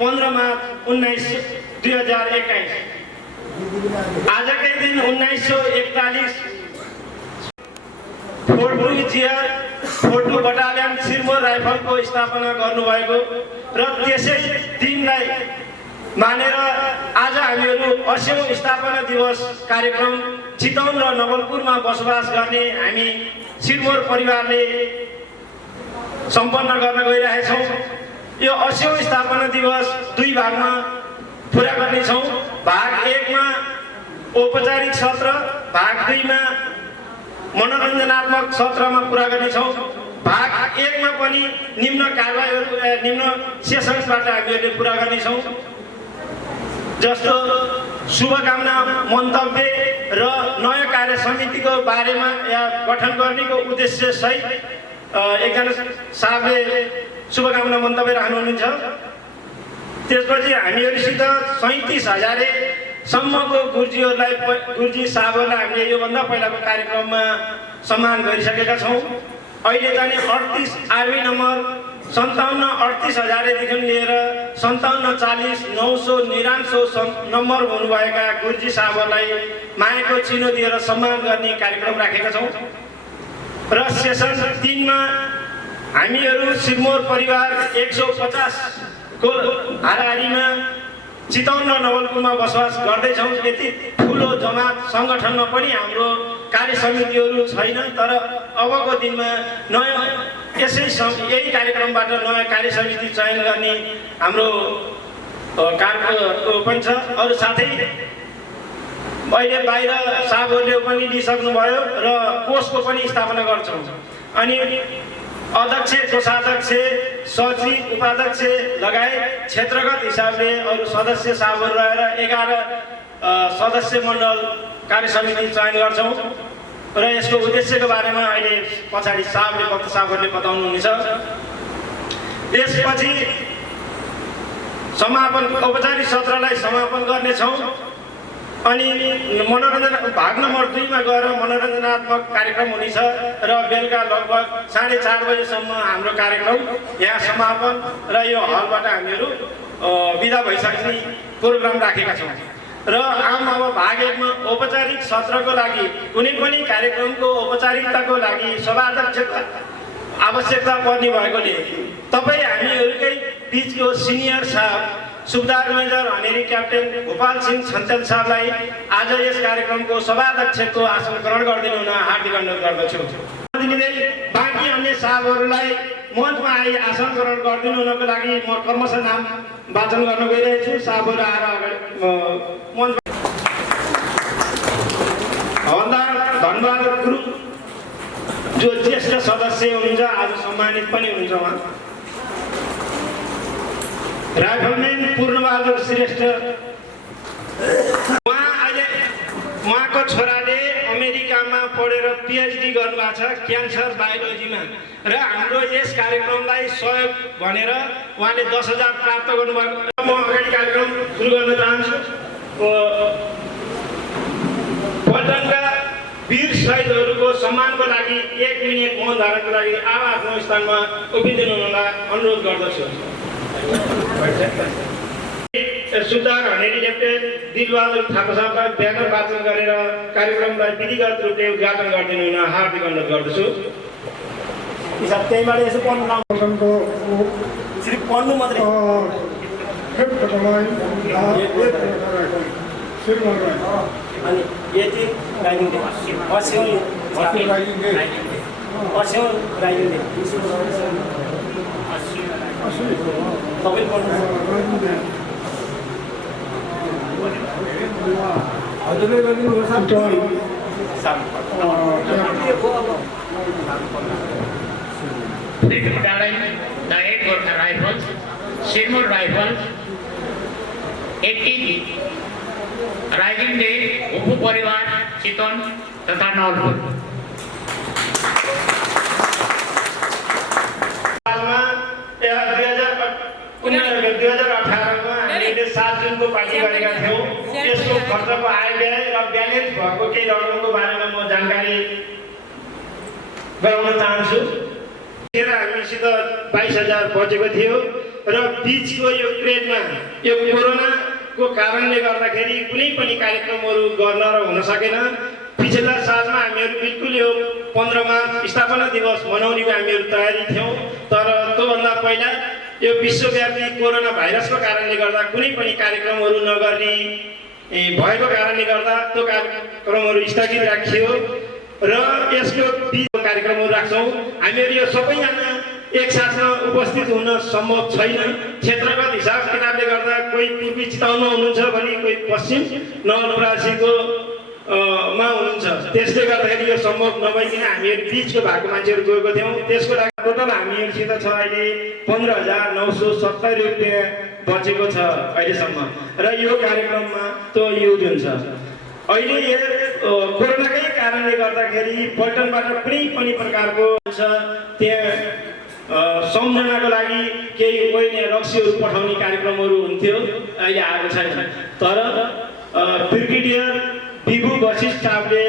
15 March 2021 आजकै दिन 1941 42 battalion Sirmaur राइफलको स्थापना गर्नुभएको र त्यसै दिनलाई मानेर आज हामीहरू 80औं स्थापना दिवस कार्यक्रम चितवन र नवलपुरमा बसोबास गर्ने हामी सिरमौर परिवारले सम्पन्न गर्न गइरहेका छौं। यो 80औं स्थापना दिवस दुई भागमा पूरा गर्नेछौँ। भाग 1 मा औपचारिक सत्र, भाग 2 मा मनोरञ्जनात्मक सत्रमा पूरा गर्नेछौँ। भाग 1 मा पनि निम्न कारबाहीहरू निम्न सेसन्सबाट हामीहरूले पूरा गर्नेछौँ, जस्तो शुभकामना मन्तव्य र नयाँ कार्य समितिको बारेमा या गठन गर्नेको उद्देश्य सहित एकजना साहबले शुभकामना मन्तव्य राख्नुहुन्छ। त्यसपछि हामीहरूसित 37,000 सम्मको गुरुजीहरूलाई गुरुजी साहबहरूलाई हामीले योभन्दा पहिलाको कार्यक्रममा सम्मान गरिसकेका छौँ। अहिले चाहिँ 38 आरबी नम्बर 57-38,000 देखि लिएर 57-40-999 नम्बर हुनुभएका गुरुजी साहबहरूलाई मायाको चिनो दिएर सम्मान गर्ने कार्यक्रम राखेका छौँ। र सेसन 3 मा हामीहरू सिरमौर परिवार 150 को हाराहारीमा चितवन र नवलपुरमा बसोबास गर्दैछौँ। यति ठुलो जमात सङ्गठनमा पनि हाम्रो कार्य समितिहरू छैन, तर अबको दिनमा नयाँ यही कार्यक्रमबाट नयाँ कार्य समिति चयन गर्ने हाम्रो कार्य पनि छ। अरू साथै अहिले बाहिर साहबहरूले पनि लिइसक्नुभयो र कोषको पनि स्थापना गर्छौँ। अनि अध्यक्ष, कोषाध्यक्ष, सचिव, उपाध्यक्ष लगायत क्षेत्रगत हिसाबले अरू सदस्य साहबहरू रहेर 11 सदस्य मण्डल कार्य समिति चयन गर्छौँ। र यसको उद्देश्यको बारेमा अहिले पछाडि वक्ता साहबहरूले बताउनुहुनेछ। यसपछि समापन औपचारिक सत्रलाई समापन गर्नेछौँ। अनि मनोरञ्जन भाग नम्बर 2 मा गएर मनोरञ्जनात्मक कार्यक्रम हुनेछ र बेलुका लगभग 4:30 बजेसम्म हाम्रो कार्यक्रम यहाँ समापन र यो हलबाट हामीहरू बिदा भइसक्ने प्रोग्राम राखेका छौँ। र अब भाग 1 मा औपचारिक सत्रको लागि कुनै पनि कार्यक्रमको औपचारिकताको लागि सभाध्यक्षको आवश्यकता पर्ने भएकोले तपाईँ हामीहरूकै बिचको सिनियर साहब सुबेदार मेजर अनेरी क्याप्टेन गोपाल सिंह छन्तेल साहबलाई आज यस कार्यक्रमको सभाध्यक्षको आसन ग्रहण गरिदिनु हुन हार्दिक अनुरोध गर्दछु। बाँकी अन्य साहबहरूलाई मञ्चमा आई आसन ग्रहण गरिदिनु हुनको लागि म क्रमशः नाम वाचन गर्न गइरहेको छु। साहबहरू आएर मञ्चमा हवलदार धनबहादुर ग्रुप जो ज्येष्ठ सदस्य हुनुहुन्छ, आज सम्मानित पनि हुनुहुन्छ। राइफलम्यान पूर्णबहादुर श्रेष्ठ, उहाँको छोराले अमेरिकामा पढेर PhD गर्नुभएको छ क्यान्सर बायोलोजीमा र हाम्रो यस कार्यक्रमलाई सहयोग भनेर उहाँले 10,000 प्राप्त गर्नुभएको। म अगाडि कार्यक्रम सुरु गर्न चाहन्छु। पल्टनका वीर शहीदहरूको सम्मानको लागि 1 मिनेट मौन धारणको लागि आफ्नो स्थानमा उभिदिनु हुनलाई अनुरोध गर्दछु। सुबेदार अनेरी क्याप्टेन दिलबहादुर थापा साहबलाई ब्यानर वाचन गरेर कार्यक्रमलाई विधिगत रूपले उद्घाटन गरिदिनु हुन हार्दिक अनुरोध गर्दछु। त्यहीबाट यसो पढ्नु नामको सिर्फ पढ्नु मात्रै अनि यति राइडिङले 80औं राइडिङले तपाईँ पढ्नु Gorkha Rifles, Sirmaur Rifles, 18 rising day उप परिवार चितवन तथा नवलपुर। सालमा 2018 हामीले 7 जुनको पार्टी गरेका थियौँ। यसको खर्चको आय व्यय र ब्यालेन्स भएको केही रकमको बारेमा म जानकारी गराउन चाहन्छु। हामीसित 22,000 बचेको थियो र बिचको यो पिरियडमा यो कोरोनाको कारणले गर्दाखेरि कुनै पनि कार्यक्रमहरू गर्न र हुन सकेन। पिछला सालमा हामीहरू बिल्कुल यो 15 मार्च स्थापना दिवस मनाउनेको हामीहरू तयारी थियौँ, तर त्योभन्दा पहिला यो विश्वव्यापी कोरोना भाइरसको कारणले गर्दा कुनै पनि कार्यक्रमहरू नगर्ने भएको कारणले गर्दा त्यो कार्यक्रमहरू स्थगित राखियो र यसको बिचको कार्यक्रमहरू राख्छौँ। हामीहरू यो सबैजना एकसाथमा उपस्थित हुन सम्भव छैन। क्षेत्रगत हिसाब किताबले गर्दा कोही पूर्वी चितवनमा हुनुहुन्छ भने कोही पश्चिम नवलपरासीको मा हुनुहुन्छ, त्यसले गर्दाखेरि यो सम्भव नभइकन हामीहरू बिचको भएको मान्छेहरू गएको थियौँ। त्यसको लागि टोटल हामीहरूसित छ अहिले 15,970 रुपियाँ बचेको छ अहिलेसम्म र यो कार्यक्रममा त्यो युज हुन्छ। अहिले यो कोरोनाकै कारणले गर्दाखेरि पल्टनबाट कुनै पनि प्रकारको त्यहाँ सम्झनाको लागि केही ओइने रक्सीहरू पठाउने कार्यक्रमहरू हुन्थ्यो, अहिले आएको छैन। तर ब्रिगेडियर विभु वशिष्ठले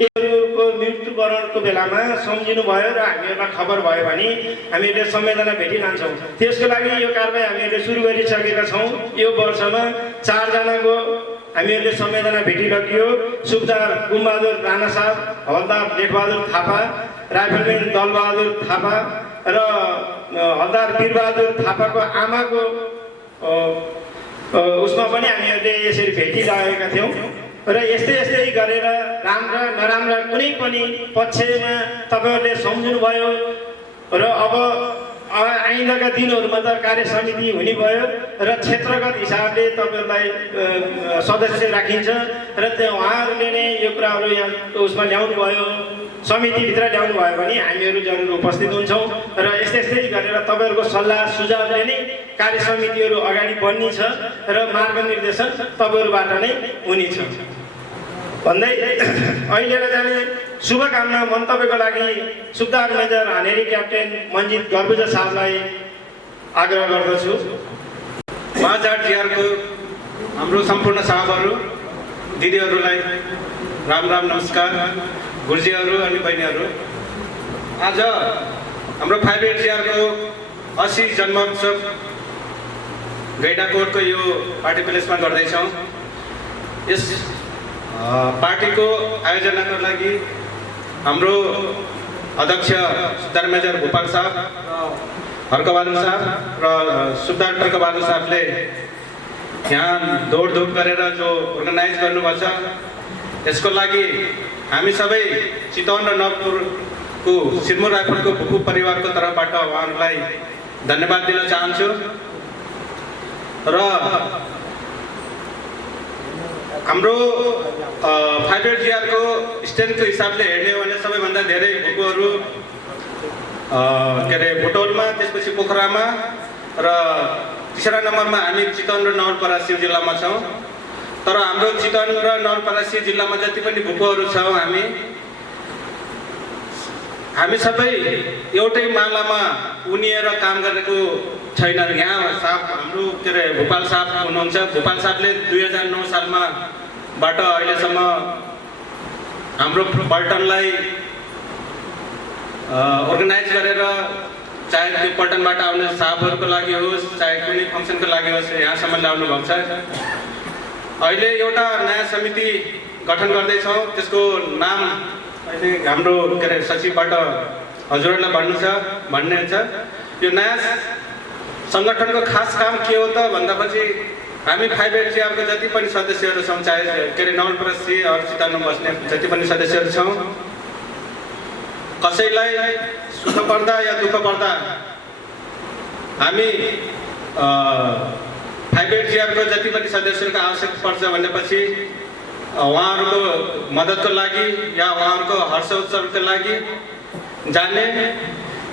यिनीहरूको मृत्युवरणको बेलामा सम्झिनु भयो र हामीहरूलाई खबर भयो भने हामीले संवेदना भेटी लान्छौँ। त्यसको लागि यो कारबाही हामीहरूले सुरु गरिसकेका छौँ। यो वर्षमा 4 जनाको हामीहरूले संवेदना भेटी लगियो। सुबेदार गुमबहादुर राणा साहब, हवलदार लेखबहादुर थापा, राइफलम्यान दलबहादुर थापा र हवलदार वीरबहादुर थापाको आमाको उसमा पनि हामीहरूले यसरी भेटी लागेका थियौँ र यस्तै गरेर राम्रा नराम्रा कुनै पनि पक्षमा तपाईँहरूले सम्झिनुभयो र अब आइन्दाका दिनहरूमा त कार्य समिति हुने भयो र क्षेत्रगत हिसाबले तपाईँहरूलाई सदस्य राखिन्छ र त्यो उहाँहरूले नै यो कुराहरू यहाँ उसमा ल्याउनु भयो, समितिभित्र ल्याउनु भयो भने हामीहरू जरुर उपस्थित हुन्छौँ र यस्तै गरेर तपाईँहरूको सल्लाह सुझावले नै कार्य समितिहरू अगाडि बढ्नेछ र मार्गनिर्देशन तपाईँहरूबाट नै हुनेछ भन्दै अहिलेलाई जाने शुभकामना मन्तव्यको लागि सुबेदार मेजर हानेरी क्याप्टेन मन्जित गर्बुजा साहबलाई आग्रह गर्दछु। महाजाटजीहरूको हाम्रो सम्पूर्ण साहबहरू दिदीहरूलाई राम नमस्कार। गुरुजीहरू अनि बहिनीहरू, आज हाम्रो 580 को 80 जन्मोत्सव गैडाकोटको यो पार्टी प्लेसमा गर्दैछौँ। यस पार्टीको आयोजनाको लागि हाम्रो अध्यक्ष सुबेदार मेजर गोपाल साहब, हर्कबहादुर साहब र सुबेदार टर्कबहादुर साहबले यहाँ दौडधुप गरेर जो अर्गनाइज गर्नुपर्छ, यसको लागि हामी सबै चितवन र नवपुरको सिरमौर राइफलको भुकु परिवारको तर्फबाट उहाँहरूलाई धन्यवाद दिन चाहन्छु र हाम्रो 580 को स्ट्रेन्थको हिसाबले हेर्ने हो भने सबैभन्दा धेरै भुकुहरू भुटौलमा, त्यसपछि पोखरामा र तेस्रा नम्बरमा हामी चितवन र नवलपरासी जिल्लामा छौँ। तर हाम्रो चितवन र नवलपरासी जिल्लामा जति पनि भुकुहरू छौँ हामी सबै एउटै मालामा उनिएर काम गरेको छैन। यहाँ साहब हाम्रो भोपाल साहब हुनुहुन्छ। भोपाल साहबले 2009 सालमा बाट अहिलेसम्म हाम्रो पल्टनलाई अर्गनाइज गरेर, चाहे त्यो पल्टनबाट आउने साहबहरूको लागि होस् चाहे कुनै फङ्सनको लागि होस्, यहाँसम्म ल्याउनु भएको छ। अहिले एउटा नयाँ समिति गठन गर्दैछौँ, त्यसको नाम अहिले हाम्रो सचिवबाट हजुरहरूलाई भन्ने छ। यो नयाँ सङ्गठनको खास काम के हो त भन्दापछि हामी 580 को जति पनि सदस्यहरू छौँ, चाहे नवलपरासी अरू चितवनमा बस्ने जति पनि सदस्यहरू छौँ, कसैलाई सुख पर्दा या दुःख पर्दा हामी 580 को जति पनि सदस्यहरूको आवश्यकता पर्छ भनेपछि उहाँहरूको मद्दतको लागि या उहाँहरूको हर्ष उत्सवको लागि जाने।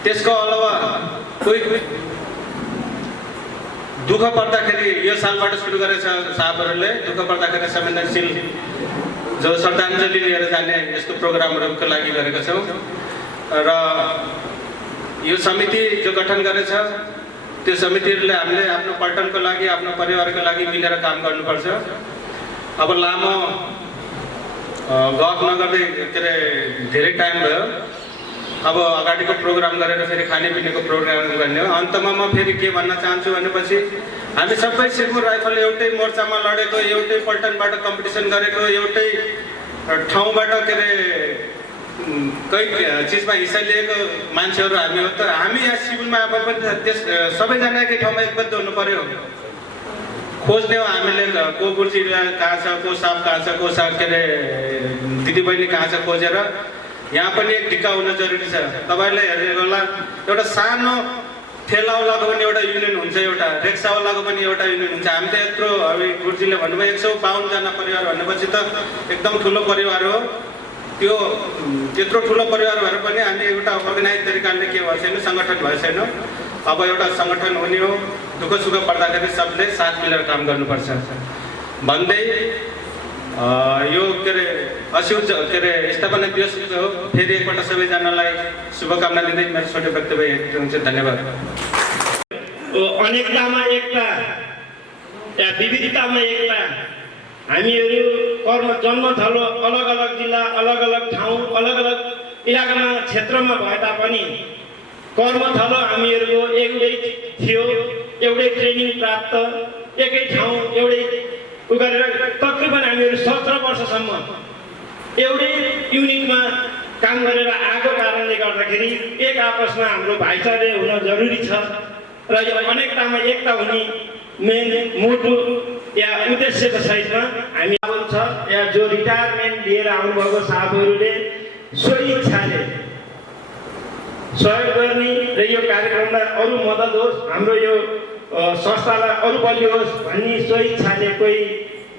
त्यसको अलावा कोही दुःख पर्दाखेरि यो सालबाट सुरु गरेछ साहबहरूले, दुःख पर्दाखेरि संवेदनशील जो श्रद्धाञ्जली लिएर जाने यस्तो प्रोग्रामहरूको लागि गरेका छौँ र यो समिति जो गठन गरेछ त्यो समितिहरूले हामीले आफ्नो पल्टनको लागि, आफ्नो परिवारको लागि मिलेर काम गर्नुपर्छ। अब लामो गफ नगर्दै धेरै टाइम भयो। अब अगाडिको प्रोग्राम गरेर फेरि खानेपिनेको प्रोग्राम गर्ने हो। अन्तमा म फेरि के भन्न चाहन्छु भनेपछि हामी सबै सिरपुर राइफल एउटै मोर्चामा लडेको, एउटै पल्टनबाट कम्पिटिसन गरेको, एउटै ठाउँबाट के अरे कहीँ चिजमा हिस्सा लिएको मान्छेहरू हामी हो। तर हामी यहाँ सिभिलमा अब पनि त्यस सबैजना एकै ठाउँमा एकबद्ध हुनु पर्यो। खोज्ने हो हामीले को गुर्जी कहाँ छ, को साप कहाँ छ, को साप के अरे दिदीबहिनी कहाँ छ खोजेर यहाँ पनि एक ढिक्का हुन जरुरी छ। तपाईँहरूले हेरेको होला एउटा सानो ठेलावालाको पनि एउटा युनियन हुन्छ, एउटा रिक्सावालाको पनि एउटा युनियन हुन्छ। हामी त यत्रो अब गुरुजीले भन्नुभयो 152 जना परिवार भनेपछि त एकदम ठुलो परिवार हो। त्यो त्यत्रो ठुलो परिवार भएर पनि हामी एउटा अर्गनाइज तरिकाले के भएको छैन, सङ्गठन भएको छैन। अब एउटा सङ्गठन हुने हो, दुःख सुख पर्दाखेरि सबले साथ मिलेर काम गर्नुपर्छ भन्दै यो के अरे असिउज के अरे स्थापना दिवस हो। फेरि एकपल्ट सबैजनालाई शुभकामना दिँदै मेरो छोटो वक्तव्य हुन्छ। धन्यवाद। अनेकतामा एकता या विविधतामा एकता। हामीहरू कर्म जन्मथलो अलग अलग जिल्ला, अलग अलग ठाउँ, अलग अलग इलाकामा क्षेत्रमा भए तापनि कर्मथलो हामीहरूको एउटै थियो, एउटै ट्रेनिङ प्राप्त, एकै ठाउँ एउटै गरेर तकरिबन हामीहरू 17 वर्षसम्म एउटै युनिटमा काम गरेर आएको कारणले गर्दाखेरि एक आपसमा हाम्रो भाइचारा हुन जरुरी छ। र यो अनेकतामा एकता हुने मेन मोटो या उद्देश्यको सहितमा हामी छ या जो रिटायरमेन्ट लिएर आउनुभएको साहबहरूले सोही इच्छाले सहयोग गर्ने र यो कार्यक्रमलाई अरू मद्दत होस्, हाम्रो यो संस्थालाई अरू बलियो होस् भन्ने सोही इच्छाले कोही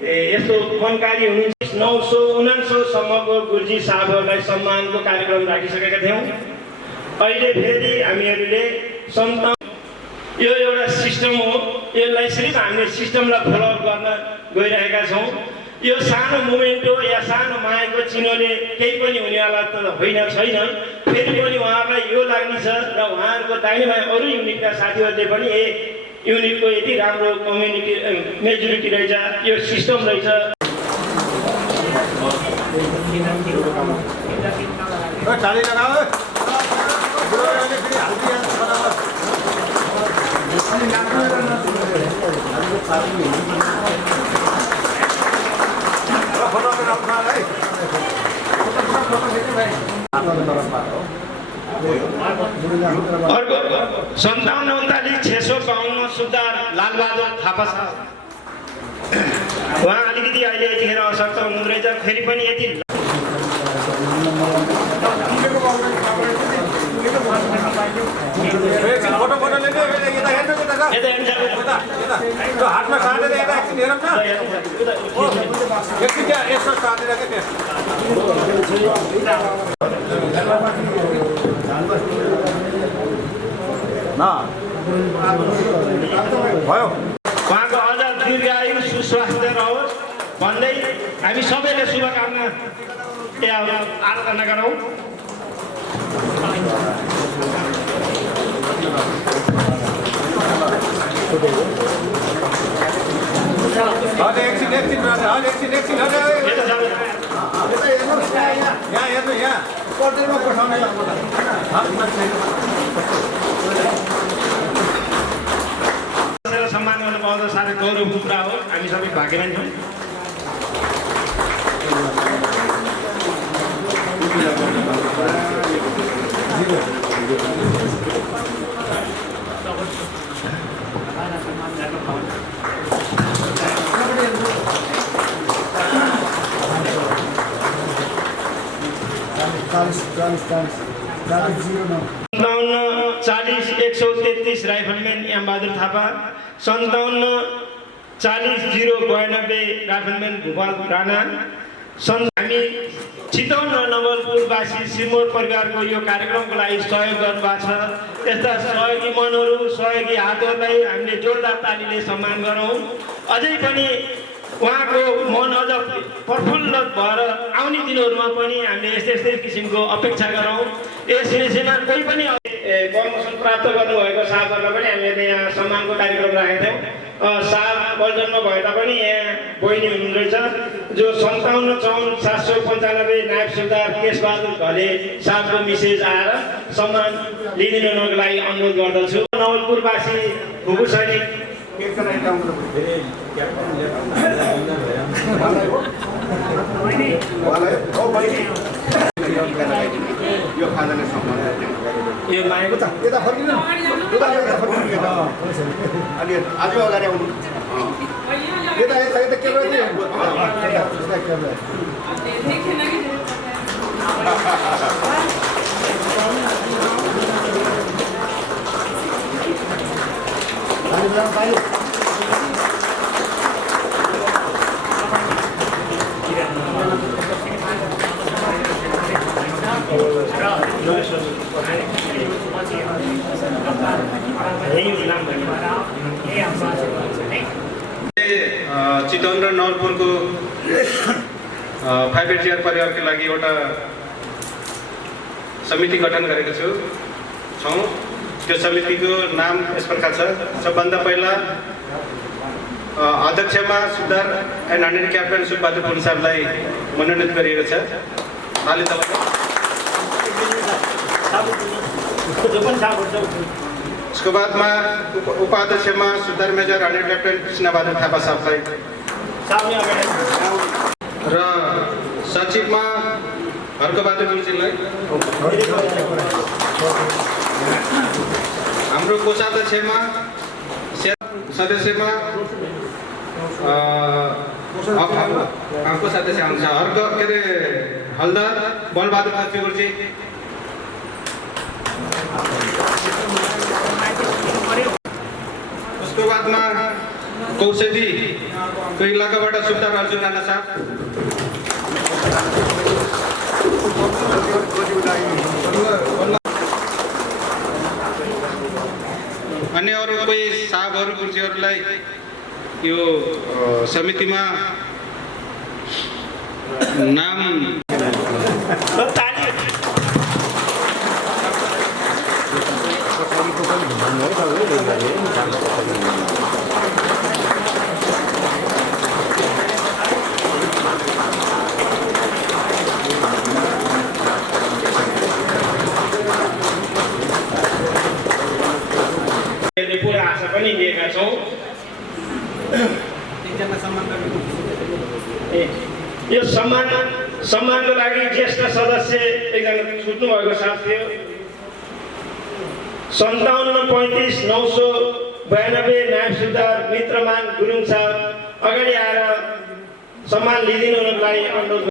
यस्तो मनकारी हुनुहुन्छ। 999 सम्मको गुरुजी साहबहरूलाई सम्मानको कार्यक्रम राखिसकेका थियौँ। अहिले फेरि हामीहरूले यो एउटा सिस्टम हो, यसलाई सिर्फ हामीले सिस्टमलाई फलोअप गर्न गइरहेका छौँ। यो सानो मुभमेन्ट हो या सानो मायाको चिनोले केही पनि हुनेवाला त होइन छैन। फेरि पनि उहाँहरूलाई यो लाग्ने छ र उहाँहरूको दाहिने बायाँ अरू युनिटका साथीहरूले पनि युनिटको यति राम्रो कम्युनिटी मेजोरिटी रहेछ, यो सिस्टम रहेछ। अर्को 5739-652 सुधार लालबहादुर थापा साहब, उहाँ अलिकति अहिले यतिखेर असक्त हुनुहुँदो रहेछ। फेरि पनि यति हातमा काटेर एकछिन हेरौँ न भयो। उहाँको अझ दीर्घायु सुस्वास्थ्य रहोस् भन्दै हामी सबैले शुभकामना आराधना गरौँ। सम्मान गर्नु पाउँदा साह्रै गौरवको कुरा हो। हामी सबै भाग्यवान छौँ। Rifleman Embahadur Thapa, 574092 rifleman Bhupal Rana. हामी चितवन र नवलपुरवासी सिरमौर परिवारको यो कार्यक्रमको लागि सहयोग गर्नुभएको छ। यस्ता सहयोगी मनहरू, सहयोगी हातहरूलाई हामीले जोरदार तालीले सम्मान गरौँ। अझै पनि उहाँको मन अझ प्रफुल्ल भएर आउने दिनहरूमा पनि हामीले यस्तै किसिमको अपेक्षा गरौँ। यस विषयमा कोही पनि प्रमोसन प्राप्त गर्नुभएको साहबहरूलाई पनि हामीले यहाँ सम्मानको कार्यक्रम राखेका थियौँ। साहब पल्टनमा भए तापनि यहाँ बहिनी हुनुहुँदो रहेछ जो 5754 नायब सुधार केशबहादुर घले साहबको मिसेज आएर सम्मान लिइदिनुको लागि अनुरोध गर्दछु। नवलपुरवासी भूगु सैनिक यो खाजाले सम्मान यो माएको त यता फर्किनु अलि आज अगाडि आउनु यता यता यता के गर्ने चितवन र नवलपुरको 580 परिवारको लागि एउटा समिति गठन गरेको छौँ। त्यो समितिको नाम यस प्रकार छ। सबभन्दा पहिला अध्यक्षमा सुधार and honorary captain Subbahadur Pun साहबलाई मनोनित गरिएको छ। ताली उसको बादमा उपाध्यक्षमा सुधार major honorary captain Krishnabahadur Thapa साहबलाई र सचिवमा हर्कबहादुर गुरुजीलाई, हाम्रो कोषाध्यक्षमा सदस्यमा कोषाध्यक्ष हुन्छ हर्क के अरे हलदार बलबहादुर खत्री गुरुजी, उसको बादमा कौशलीको इलाकाबाट सुल्तान अर्जुन राणा साहब, अन्य अरू कोही साहबहरू गुरुजीहरूलाई यो समितिमा नाम पुरा आशा पनि दिएका छौँ। यो सम्मानको लागि ज्येष्ठ सदस्य एकजना छुट्नु भएको साथ थियो। 5735-992 नायब सुधार मित्रमान गुरुङ साहब अगाडि आएर सम्मान लिइदिनुको लागि अनुरोध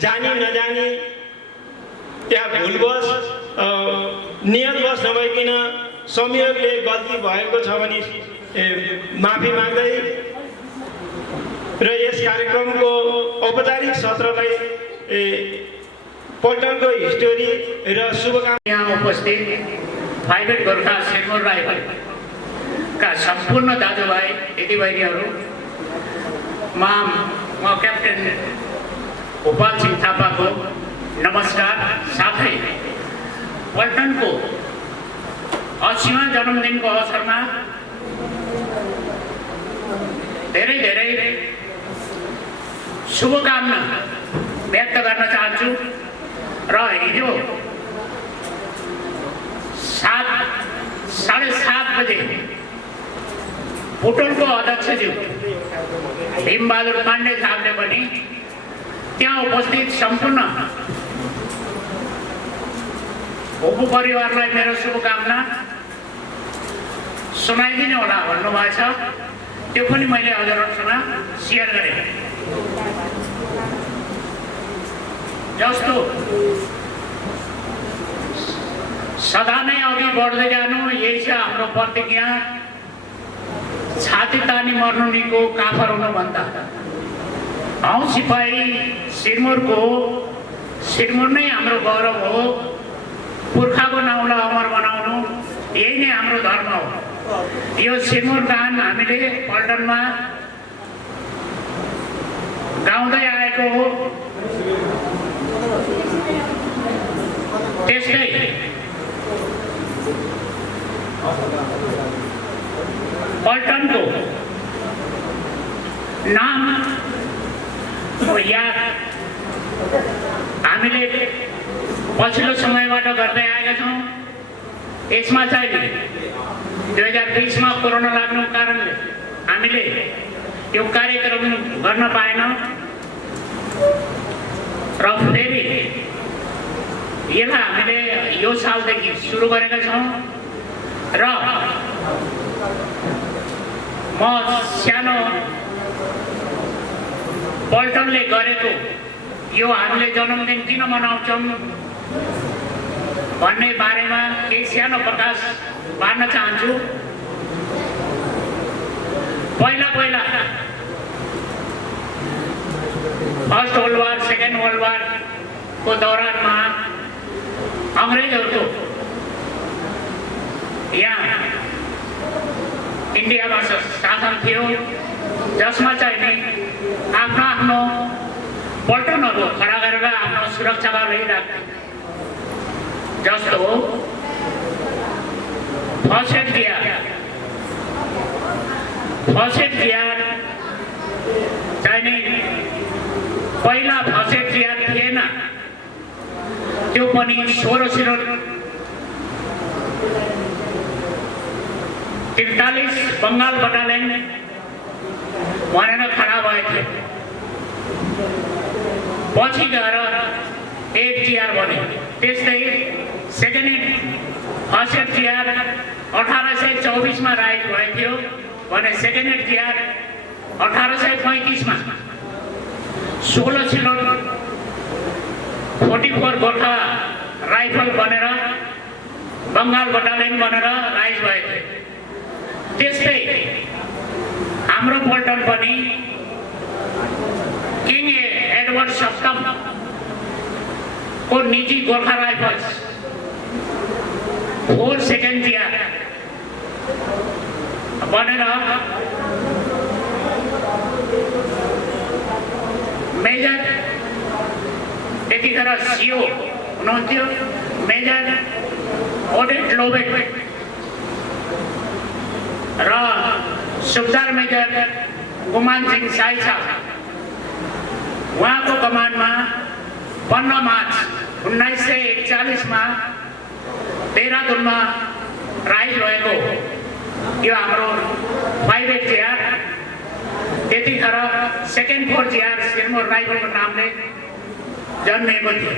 जानी नजानी त्यहाँ भुलवश नियतवश नभइकन संयोगले गल्ती भएको छ भने माफी माग्दै र यस कार्यक्रमको औपचारिक सत्रलाई पल्टनको हिस्टोरी र शुभकामना यहाँ उपस्थित प्राइभेट गोर्खा सिरमौर राइफलका सम्पूर्ण दाजुभाइ दिदीबहिनीहरू म क्याप्टेन गोपाल सिंह थापाको नमस्कार। साथै पल्टनको 80वां जन्मदिनको अवसरमा धेरै धेरै शुभकामना व्यक्त गर्न चाहन्छु र हिजो 7:30 बजे बुटोलको अध्यक्षज्यू भीमबहादुर पाण्डे साहबले पनि त्यहाँ उपस्थित सम्पूर्ण भोपू परिवारलाई मेरो शुभकामना सुनाइदिने होला भन्नुभएको छ। त्यो पनि मैले हजुरहरूसँग सेयर गरेँ। जस्तो सदा नै अघि बढ्दै जानु यही छ हाम्रो प्रतिज्ञा। छाती तानी मर्नु निको काफर हुनुभन्दा हौ सिपाही सिरमौरको सिरमौर नै हाम्रो गौरव हो। पुर्खाको नाउँलाई अमर बनाउनु यही नै हाम्रो धर्म हो। यो सिरमौर गान हामीले पल्टनमा गाउँदै आएको हो। त्यस्तै पल्टनको नाम याद हामीले पछिल्लो समयबाट गर्दै आएका छौँ। यसमा चाहिँ 2020 मा कोरोना लाग्नु कारणले हामीले यो कार्यक्रम गर्न पाएनौँ र फेरि यसलाई हामीले यो सालदेखि सुरु गरेका छौँ र म सानो पल्टनले गरेको यो हामीले जन्मदिन किन मनाउँछौँ भन्ने बारेमा केही सानो प्रकाश पार्न चाहन्छु। पहिला first world war, second world वारको दौरानमा अङ्ग्रेजहरूको यहाँ इन्डियामा शासन थियो, जसमा चाहिँ नि आफ्नो पल्टनहरू खडा गरेर आफ्नो सुरक्षामा रहिरहेको। जस्तो फसेट जियार चाहिँ नि पहिला फसेट जियार थिएन, त्यो पनि 1643 बङ्गाल बटालियन भनेर खडा भएको थियो। पछि गएर एक जियार बन्यो। त्यस्तै सेकेन्ड फसेट जियार 1824 मा राइज भएको थियो भने सेकेन्ड जियार 1835 मा 1644 गोर्खा राइफल बनेर बङ्गाल बटालियन बनेर राइज भएको थियो। त्यस्तै हाम्रो पल्टन पनि किङ एडवर्ड सप्तम को निजी गोर्खा राइफल्स 4 सेकेन्ड जियार बनेर मेजर त्यतिखेर सिओ हुनुहुन्थ्यो मेजर ओडेट लोबेट र सुबेदार मेजर गुमान सिंह साई साहब उहाँको कमान्डमा 15 मार्च 1941 मा देहरादुनमा राइज भएको यो हाम्रो 5 जियार त्यतिखेर सेकेन्ड 4 जियार सिरमौर राइफलको नामले जन्मिएको थियो।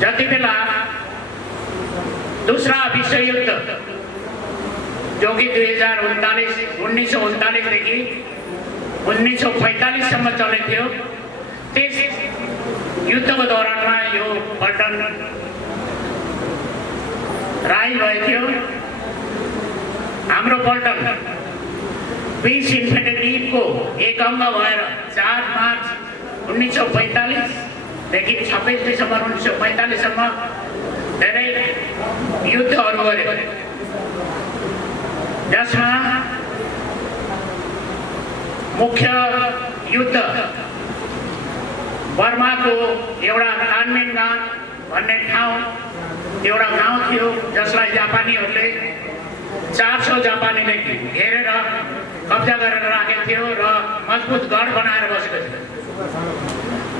जति बेला दूसरा विश्वयुद्ध जो कि 1939 देखि 1945 सम्म चलेको थियो, त्यस युद्धको दौरानमा यो पल्टन राइज भएको थियो। हाम्रो पल्टन 20 इन्फेन्ट्रीको एक अङ्ग भएर 4 मार्च 1945 देखि 26 डिसेम्बर 1945 सम्म धेरै युद्धहरू गर्यो, जसमा मुख्य युद्ध बर्माको एउटा तानमेनगान भन्ने ठाउँ एउटा गाउँ थियो, जसलाई जापानीहरूले 400 जापानीले घेरेर कब्जा गरेर राखेको थियो र मजबुत गढ बनाएर बसेको थियो।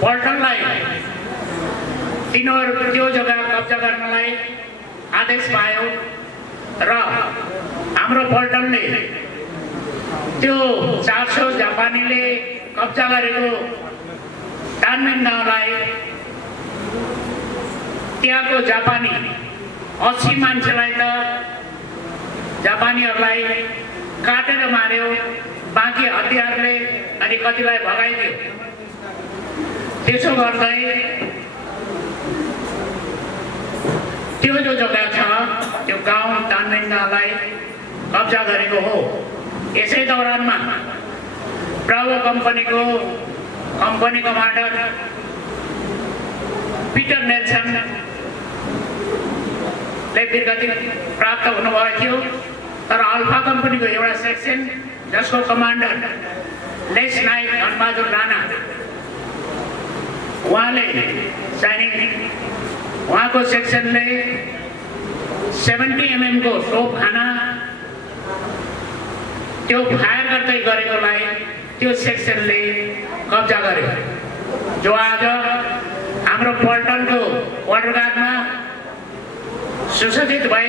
पल्टनलाई तिनीहरू त्यो जग्गा कब्जा गर्नलाई आदेश पायो र हाम्रो पल्टनले त्यो 400 जापानीले कब्जा गरेको तानमेन गाउँलाई त्यहाँको जापानी 80 मान्छेलाई त जापानीहरूलाई काटेर मार्यो, बाँकी हतियारले अनि कतिलाई भगाइदियो। त्यसो गर्दै त्यो जो जग्गा छ त्यो गाउँ तानमेन गाउँलाई कब्जा गरेको हो। यसै दौरानमा ब्राभो कम्पनीको कमान्डर पिटर नेल्सन ले वीरगति प्राप्त हुनुभएको थियो। तर अल्फा कम्पनीको एउटा सेक्सन जसको कमान्डर लेस नायक धनबहादुर राणा उहाँले चाहिँ उहाँको सेक्सनले 70 mm को तोपखाना त्यो फायर गर्दै गरेकोलाई त्यो सेक्सनले कब्जा गर्यो, जो आज हाम्रो पल्टनको बर्डर गार्डमा सुसज्जित भई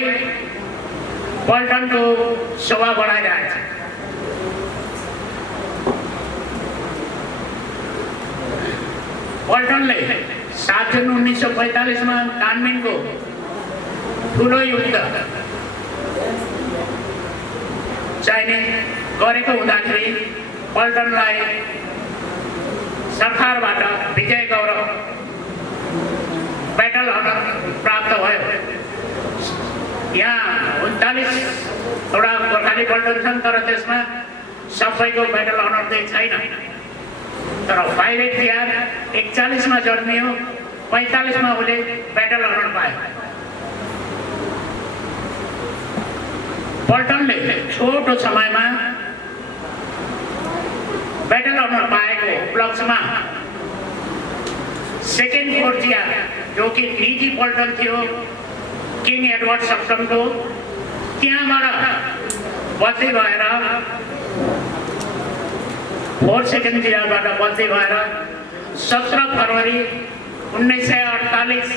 पल्टनको शोभा बढाइरहेको छ। पल्टनले 7 जुन 1945 मा कानमिनको ठुलो युद्ध चाहिने गरेको हुँदाखेरि पल्टनलाई सरकारबाट विजय गौरव बैटल अनर प्राप्त भयो। यहाँ 39 वटा गोर्खाली पल्टन छन्, तर त्यसमा सबैको बैटल अनर चाहिँ छैन। तर 5/8 41 मा जन्मियो, 45 मा उसले बैटल अनर पायो। पल्टनले छोटो समयमा बैटल अनर पाएको उपलक्ष्यमा सेकेन्ड फोर्जिया जो कि निजी पल्टन थियो किङ एडवर्ड सप्तमको, त्यहाँबाट बदली भएर 4 सेकेन्ड जियाबाट बदली भएर 17 फरवरी 1948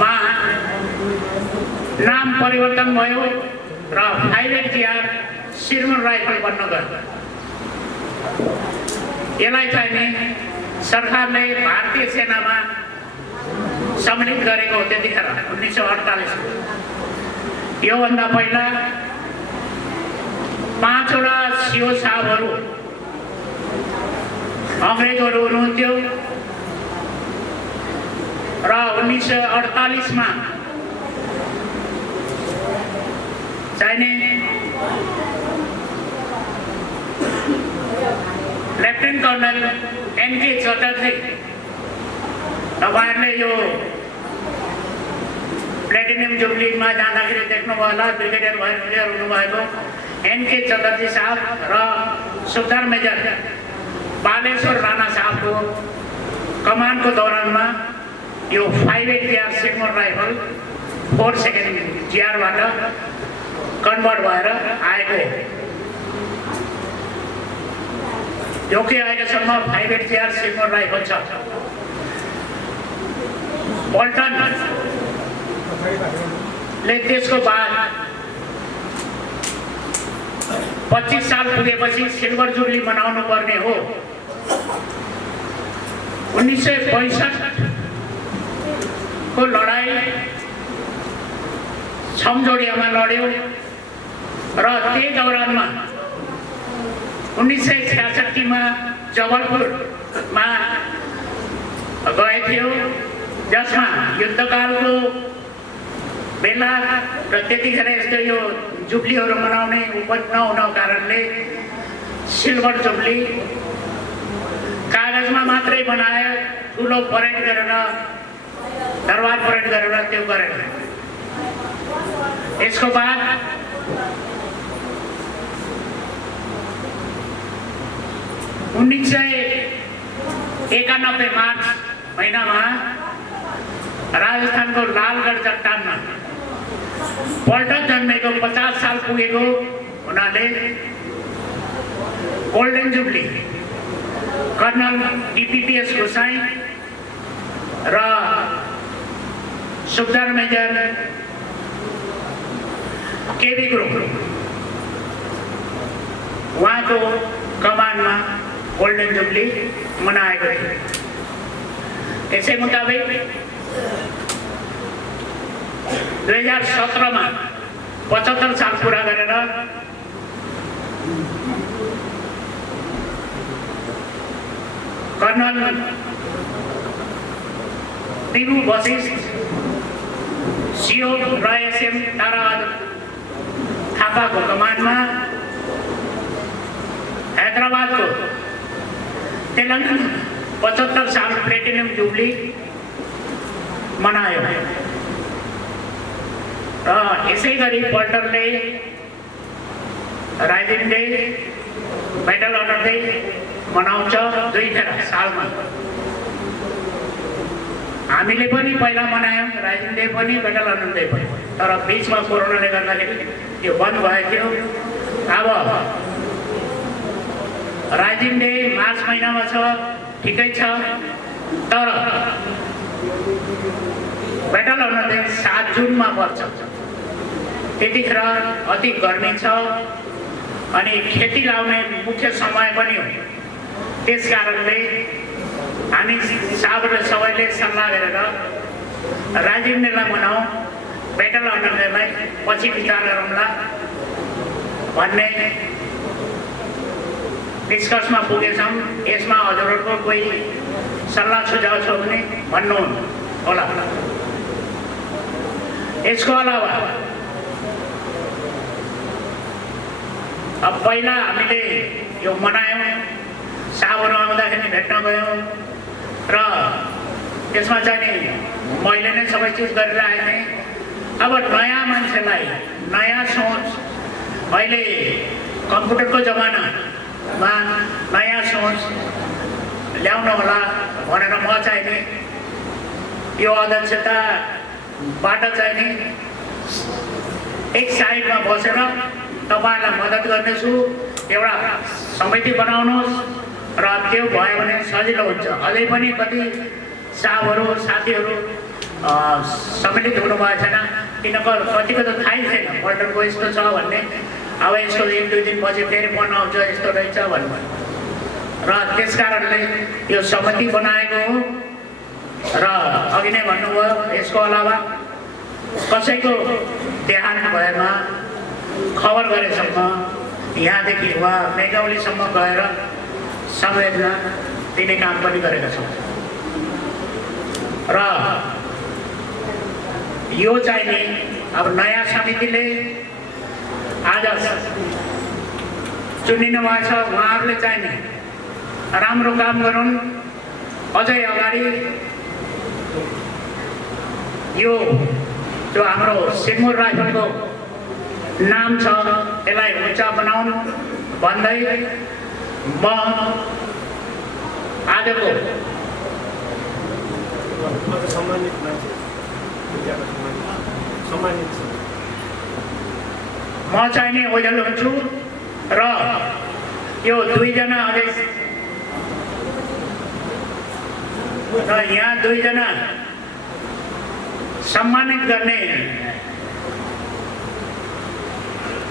मा नाम परिवर्तन भयो र 5/8 सिरमन राइफल बन्न गयो। यसलाई चाहिँ नि सरकारले भारतीय सेनामा सम्मिलित गरेको हो त्यतिखेर 1948 मा। योभन्दा पहिला 5 वटा सिओ साहबहरू अङ्ग्रेजहरू हुनुहुन्थ्यो र 1948 मा चाहिने लेफ्टिनेन्ट कर्नल एनके चटर्जी, तपाईहरुले यो प्लेटिनियम जुब्लीमा जाँदाखेरि देख्नुभयो होला, ब्रिगेडियर भएर हुनुभएको एनके चटर्जी साहब र सुबेदार मेजर बालेश्वर राणा साहबको कमानको दौरानमा यो 5/8 सिग्मर राइफल 4 सेकेन्ड जिआरबाट कन्भर्ट भएर आएको, जो कि अहिलेसम्म 5/8 सिग्मर राइफल छ। पल्टनले त्यसको बाद 25 साल पुगेपछि सिल्भर जुबली मनाउनु पर्ने हो। 1965 को लडाई छमजोडियामा लड्यो र त्यही दौरानमा 1966 मा जबलपुरमा गए थियो, जसमा युद्धकालको बेला र त्यतिखेर यस्तो यो जुब्लीहरू मनाउने उपज नहुनको कारणले सिल्भर जुब्ली कागजमा मात्रै बनाए, ठुलो परेड गरेर दरबार परेड गरेर त्यो गरेन। यसको बाद 1991 मार्च महिनामा राजस्थानको लालगढ चट्टानमा पल्टन जन्मेको 50 साल पुगेको हुनाले गोल्डन जुब्ली कर्नल डीपीपीएस गोसाई र सुबेदार मेजर केबी ग्रुप उहाँको कमानमा गोल्डन जुब्ली मनाएको थियो। यसै मुताबिक 2017 मा 75 साल पूरा गरेर कर्नल दिबु वशिष्ठ सिओ र एसएम ताराबहादुर थापाको कमानमा हैदराबादको तेलंगाना 75 साल प्लेटिनियम जुबली मनायो। यसै गरी पल्टनले rising day medal honour day मनाउँछ 2 फेर सालमा। हामीले पनि पहिला मनायौँ राइजिङ डे पनि मेडल अनर डे पनि, तर बिचमा कोरोनाले गर्दाखेरि यो बन्द भएको थियो। अब राइजिङ डे मार्च महिनामा छ, ठिकै छ, तर मेडल अनर डे 7 जुनमा पर्छ। त्यतिखेर अति गर्मी छ अनि खेती लाउने मुख्य समय पनि हो। त्यस कारणले हामी सबैले सल्लाह गरेर राइजिङ डेलाई मनाऊ, मेडल अनर डेलाई पछि विचार गरौँला भन्ने निष्कर्षमा पुगेछौँ। यसमा हजुरहरूको कोही सल्लाह सुझाव छ भने भन्नु होला। यसको अलावा अब पहिला हामीले यो मनायौँ, साबहरू आउँदाखेरि भेट्न गयौँ र त्यसमा चाहिँ नि मैले नै सबै चिज गरिरहेको थिएँ। अब नयाँ मान्छेलाई नयाँ सोच, अहिले कम्प्युटरको जमानामा नयाँ सोच ल्याउनु होला भनेर म चाहिँ नि यो अध्यक्षताबाट चाहिँ नि एक साइडमा बसेर तपाईँलाई मद्दत गर्नेछु। एउटा समिति बनाउनुहोस् र त्यो भयो भने सजिलो हुन्छ। अझै पनि कति साहबहरू साथीहरू सम्मिलित हुनुभएको छैन, तिनीहरूको कतिको त थाहै छैन पल्टनको यस्तो छ भन्ने। अब यसको 1-2 दिनपछि फेरि पढ्न आउँछ यस्तो रहेछ भन्नु र त्यस कारणले यो समिति बनाएको हो। र अघि नै भन्नुभयो, यसको अलावा कसैको देहान्त भएमा खबर गरेसम्म यहाँदेखि वा मेघौलीसम्म गएर संवेदना दिने काम पनि गरेका छौँ। र यो चाहिँ नि अब नयाँ समितिले आज चुनिनु भएको छ, उहाँहरूले चाहिँ नि राम्रो काम गरून्। अझै अगाडि यो जो हाम्रो सिङ्गुर राइफलको नाम छ यसलाई उच्च बनाउनु भन्दै म आजको म चाहिँ नि ओझेल हुन्छु र यो 2 जना अझै र यहाँ 2 जना सम्मानित गर्ने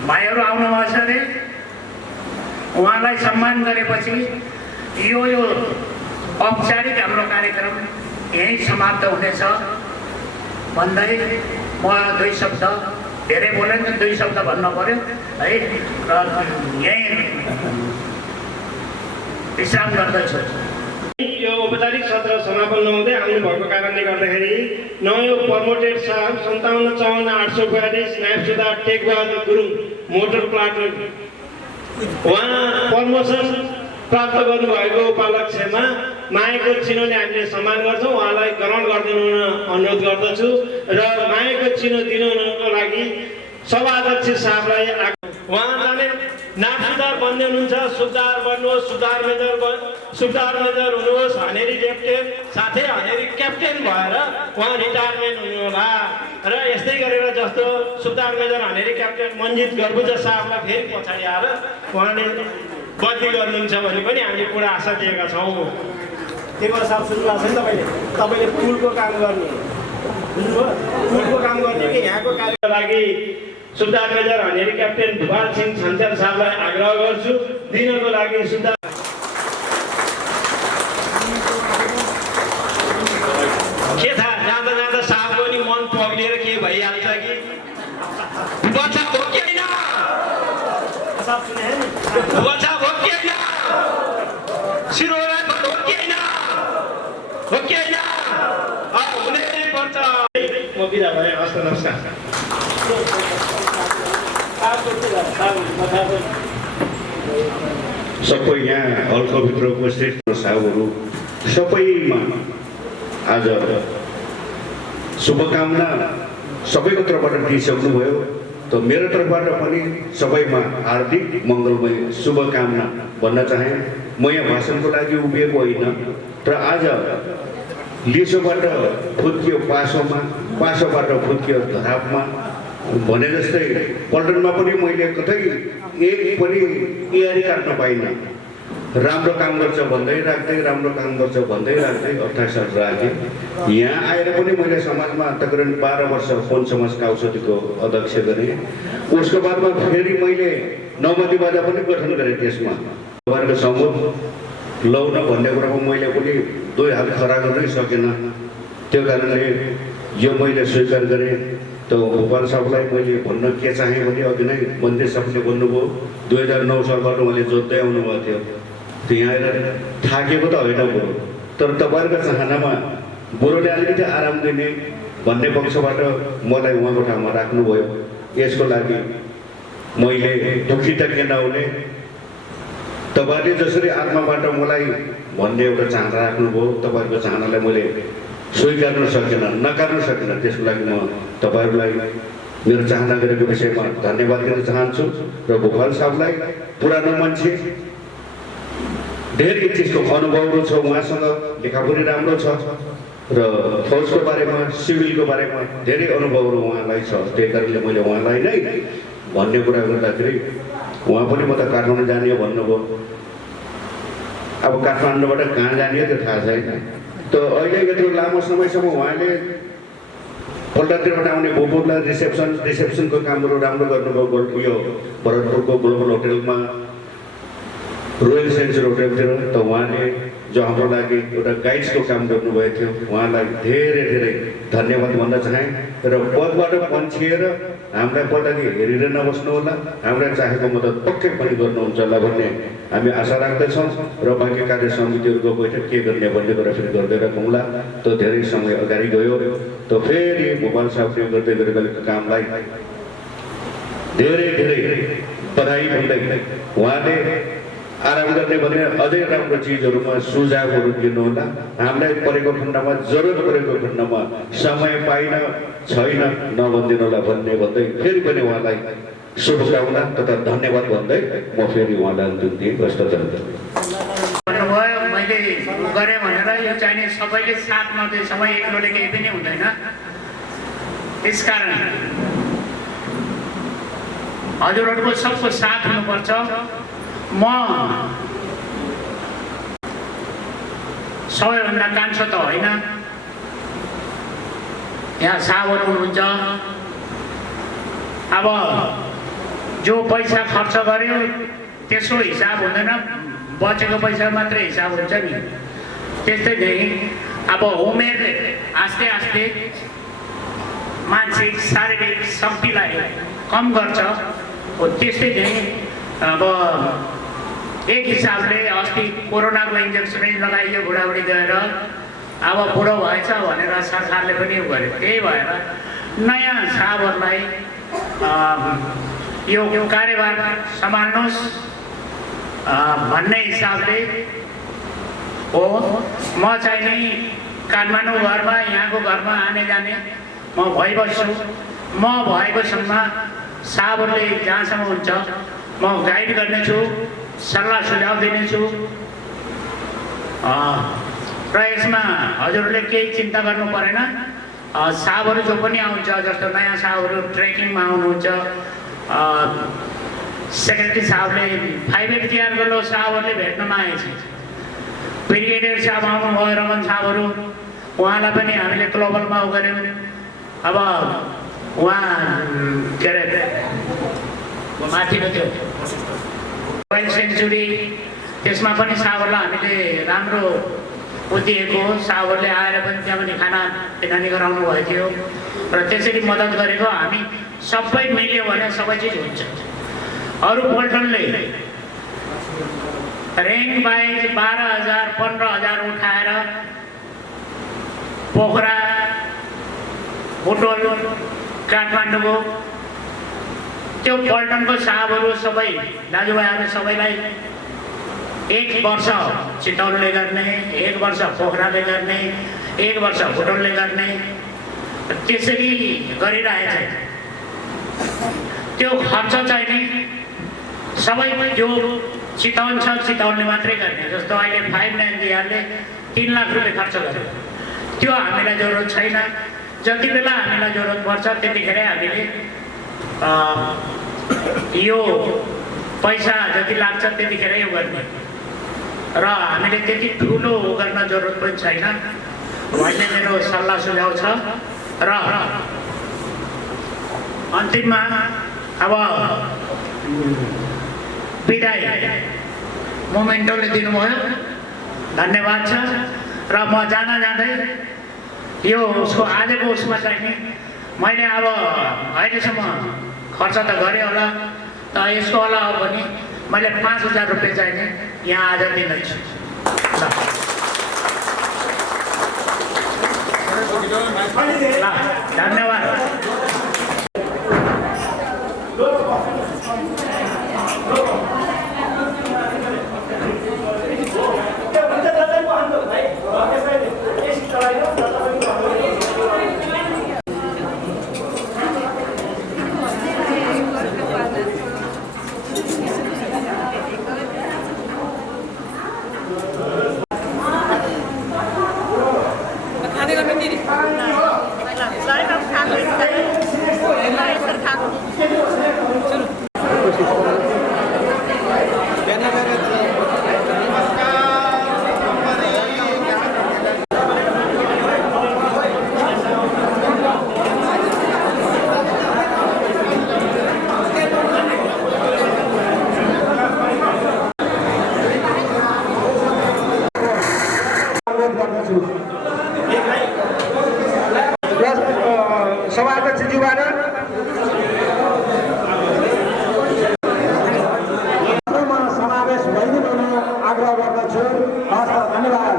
भाइहरू आउनुभएको छ अरे। उहाँलाई सम्मान गरेपछि यो औपचारिक हाम्रो कार्यक्रम यहीँ समाप्त हुनेछ भन्दै म 2 शब्द, धेरै बोले नि 2 शब्द भन्नु पर्यो है, र यहीँ विश्राम गर्दछु। यो औपचारिक सत्र समापन नहुँदै आउनु भएको कारणले गर्दाखेरि नयाँ प्रमोटेड साहब 5754 नायब सुधार टेकबहादुर गुरुङ मोटर प्लान्ट उहाँ प्रमोसन प्राप्त गर्नुभएको उपलक्ष्यमा मायाको चिनोले हामीले सम्मान गर्छौँ। उहाँलाई ग्रहण गरिदिनु अनुरोध गर्दछु र मायाको चिनो दिनुको लागि सभाध्यक्ष साहबलाई उहाँ जाने नायब सुधार बन्दै हुनुहुन्छ, सुधार बन्नुहोस्, सुधार मेजर हुनुहोस्, हनेरी लेफ्टेन साथै हनेरी क्याप्टेन भएर उहाँ रिटायरमेन्ट हुनुहोला। र यस्तै गरेर जस्तो सुधार मेजर हनेरी क्याप्टेन मन्जित गर्बुजा साहबलाई फेरि पछाडि आएर उहाँले बदली गर्नुहुन्छ भने पनि हामीले पुरा आशा दिएका छौँ। देवा साहब सुन्नुभएको छ नि तपाईँले पुलको काम गर्ने, बुझ्नुभयो? पुलको काम गर्ने कि यहाँको कार्यको लागि सुधार मेजर हनेरी क्याप्टेन भुपाल सिंह छन्चेल साहबलाई आग्रह गर्छु दिनको लागि। सुधार के थाहा, जाँदा जाँदा साहबको नि मन पग्लिएर के भइहाल्छ कि बच्चा हो कि होइन, बच्चा हो कि होइन, सिरोरा हो कि होइन, हो कि होइन, हुनै पर्छ। म बिदा भएँ, हस्त नमस्कार। सबै यहाँ हलकोभित्र उपस्थित साहबहरू सबैमा आज शुभकामना सबैको तर्फबाट दिइसक्नुभयो। त मेरो तर्फबाट पनि सबैमा हार्दिक मङ्गलमय शुभकामना भन्न चाहे। म यहाँ भाषणको लागि उभिएको होइन, तर आज लिसोबाट फुत्कियो पासोमा, पासोबाट फुत्कियो धरापमा भने जस्तै पल्टनमा पनि मैले कतै एक पनि एआरी काट्न पाइनँ। राम्रो काम गर्छ भन्दै राख्दै, राम्रो काम गर्छ भन्दै राख्दै 28 साल राखेँ। यहाँ आएर पनि मैले समाजमा तकरिबन 12 वर्ष फोन समाजका औषधिको अध्यक्ष गरेँ। उसको बादमा फेरि मैले नौमती बाजा पनि गठन गरेँ। त्यसमा तपाईँहरूको समूह लाउन भन्ने कुरामा मैले पनि 2 हात खडा गर्नै सकेन। त्यो कारणले यो मैले स्वीकार गरेँ। त गोपाल साहबलाई मैले भन्न के चाहेँ भने अघि नै मन्दिर साहबले भन्नुभयो 2009 सालबाट उहाँले जोत्दै आउनुभएको थियो। यहाँ आएर थाकेको त होइन बुढो, तर तपाईँहरूको चाहनामा बुढोले अलिकति आराम दिने भन्ने पक्षबाट मलाई उहाँको ठाउँमा राख्नुभयो। यसको लागि मैले दुखी त के नहुने, तपाईँले जसरी आत्माबाट मलाई भन्ने एउटा चाहना राख्नुभयो, तपाईँहरूको चाहनालाई मैले स्वीकार्न सकेन, नकार्न सकेन। त्यसको लागि म तपाईँहरूलाई मेरो चाहना गरेको विषयमा धन्यवाद दिन चाहन्छु। र गोपाल साहबलाई पुरानो मान्छे, धेरै चिजको अनुभवहरू छ उहाँसँग, लेखा पनि राम्रो छ र फौजको बारेमा, सिभिलको बारेमा धेरै अनुभवहरू उहाँलाई छ। त्यही कारणले मैले उहाँलाई नै भन्ने कुरा गर्दाखेरि उहाँ पनि म त काठमाडौँ जाने भन्नुभयो। अब काठमाडौँबाट कहाँ जाने त्यो थाहा छैन। त अहिले यत्रो लामो समयसम्म उहाँले पल्टातिरबाट आउने भूपुरलाई रिसेप्सनको कामहरू राम्रो गर्नुभयो। यो भरतपुरको ग्लोबल होटेलमा, रोयल सेन्चुरी होटेलतिर त उहाँले जो हाम्रो लागि एउटा गाइड्सको काम गर्नुभएको थियो, उहाँलाई धेरै धेरै धन्यवाद भन्न चाहेँ। र पदबाट पन्छिएर हामीलाई पल्टाकि हेरेर नबस्नु होला, हामीलाई चाहेको मद्दत पक्कै पनि गर्नुहुन्छ होला भन्ने हामी आशा राख्दछौँ। र बाँकी कार्य समितिहरूको बैठक के गर्ने भन्ने कुरा फेरि गर्दै राखौँला। त धेरै समय अगाडि गयो। त फेरि गोपाल साहबले गर्दै गरेको कामलाई धेरै धेरै बधाई भन्दै उहाँले आराम गर्ने भने अझै राम्रो चिजहरूमा सुझावहरू दिनुहोला। हामीलाई परेको खण्डमा, जरुरत परेको खण्डमा समय पाइन छैन नभनिदिनु होला भन्ने भन्दै फेरि पनि उहाँलाई शुभकामना तथा धन्यवाद भन्दै म फेरि उहाँलाई अन्तिम दिएँ। हस्त भन्नुभयो मैले गरेँ भनेर यो चाहिने सबैले साथ मात्रै, सबै एक्लोले केही पनि हुँदैन। त्यसकारण हजुरहरूको सबको साथ हुनुपर्छ। म सबैभन्दा कान्छो त होइन, यहाँ साहबहरू हुनुहुन्छ। अब जो पैसा खर्च गर्यो त्यसको हिसाब हुँदैन, बचेको पैसा मात्रै हिसाब हुन्छ नि। त्यस्तै नै अब उमेरले आस्ते आस्ते मानसिक शारीरिक शक्तिलाई कम गर्छ। हो त्यस्तै नै अब एक हिसाबले अस्ति कोरोनाको इन्जेक्सनै लगाइयो बुढाबुढी गएर, अब बुढो भएछ भनेर सरकारले पनि उ गर्यो। त्यही भएर नयाँ साहबहरूलाई यो कार्यभार सम्हाल्नुहोस् भन्ने हिसाबले हो। म चाहिँ नि काठमाडौँ घरमा, यहाँको घरमा आने जाने म भइबस्छु। म भएकोसम्म साहबहरूले जहाँसम्म हुन्छ म गाइड गर्नेछु, सल्लाह सुझाव दिनेछु। र यसमा हजुरहरूले केही चिन्ता गर्नु परेन। साहबहरू जो पनि आउँछ, जस्तो नयाँ साहबहरू ट्रेकिङमा आउनुहुन्छ, सेक्रेटरी साहबले 5 तयार गर्नु साहबहरूले भेट्नमा आएछ। ब्रिगेडियर साहब आउनुभयो, रमन साहबहरू, उहाँलाई पनि हामीले ग्लोबलमा उ गऱ्यौँ। अब उहाँ के अरे माथिको त्यो रोयल सेन्चुरी, त्यसमा पनि साहबहरूलाई हामीले राम्रो दिएको। साहबहरूले आएर पनि त्यहाँ पनि खाना पिनानी गराउनु भएको थियो र त्यसरी मद्दत गरेको। हामी सबै मिल्यो भने सबै चिज हुन्छ। अरू पल्टनले ऱ्याङ्क वाइज 12,000 15,000 उठाएर पोखरा, बुटोल, काठमाडौँको त्यो पल्टनको साहबहरू सबै दाजुभाइहरू सबैलाई 1 वर्ष चितवनले गर्ने, 1 वर्ष पोखराले गर्ने, 1 वर्ष बुटोलले गर्ने त्यसरी गरिरहेछ। त्यो खर्च चाहिँ नि सबै जो चिताउन छ चिताउनले मात्रै गर्ने। जस्तो अहिले 590ले 3 लाख रुपियाँ खर्च गर्यो, त्यो हामीलाई जरुरत छैन। जति बेला हामीलाई जरुरत पर्छ त्यतिखेरै हामीले यो पैसा जति लाग्छ त्यतिखेरै यो गर्ने र हामीले त्यति ठुलो गर्न जरुरत पनि छैन भन्ने मेरो सल्लाह सुझाव छ। र अन्तिममा अब बिदाई मोमेन्टोले दिनुभयो, धन्यवाद छ। र म जाँदै यो उसको आजको उसमा चाहिँ नि मैले अब अहिलेसम्म खर्च त गरेँ होला, त यसको अलावा पनि मैले 5000 रुपियाँ चाहिँ नि यहाँ आज दिँदैछु। ल धन्यवाद। सभाध्यक्षज्यूबाट समावेश भइदिनु हुन आग्रह गर्दछु। हस्, धन्यवाद।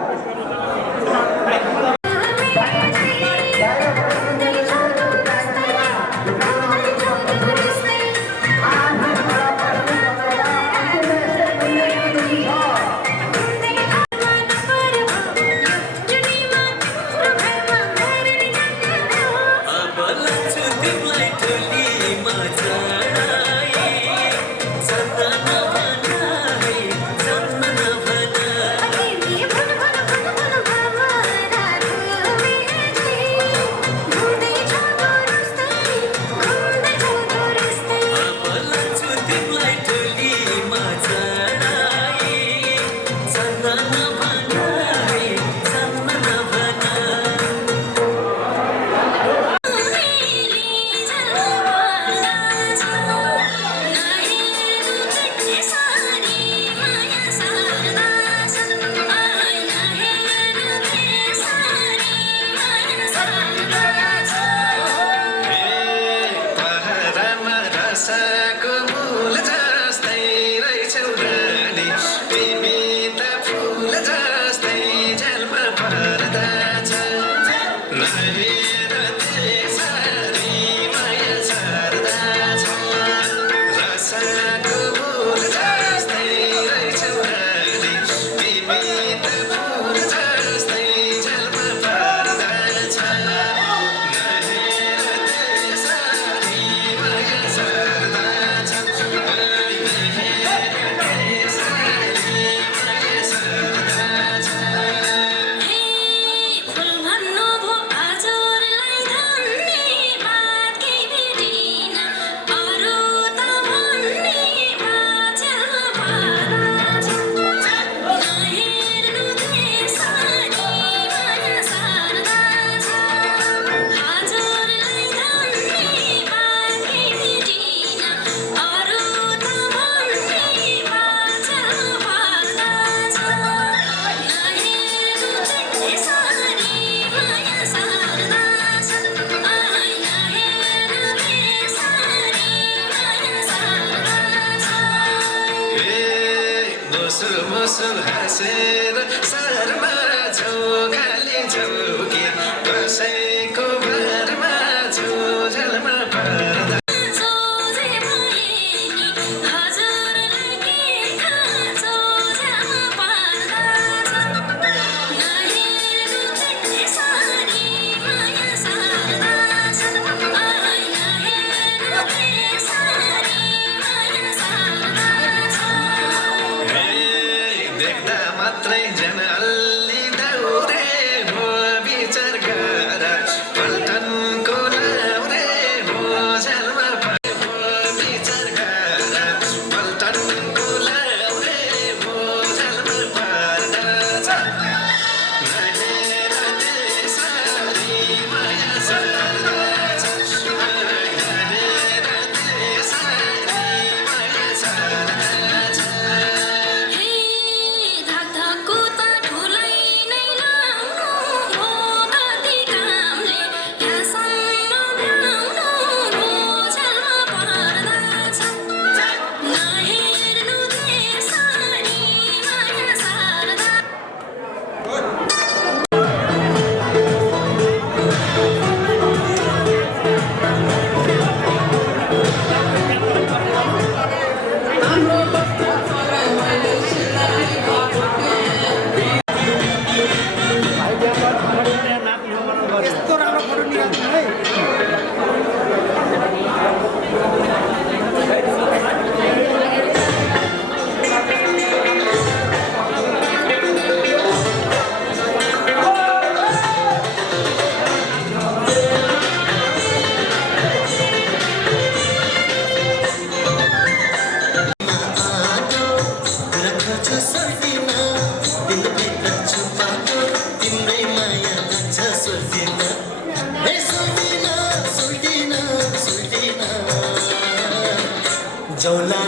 Sozi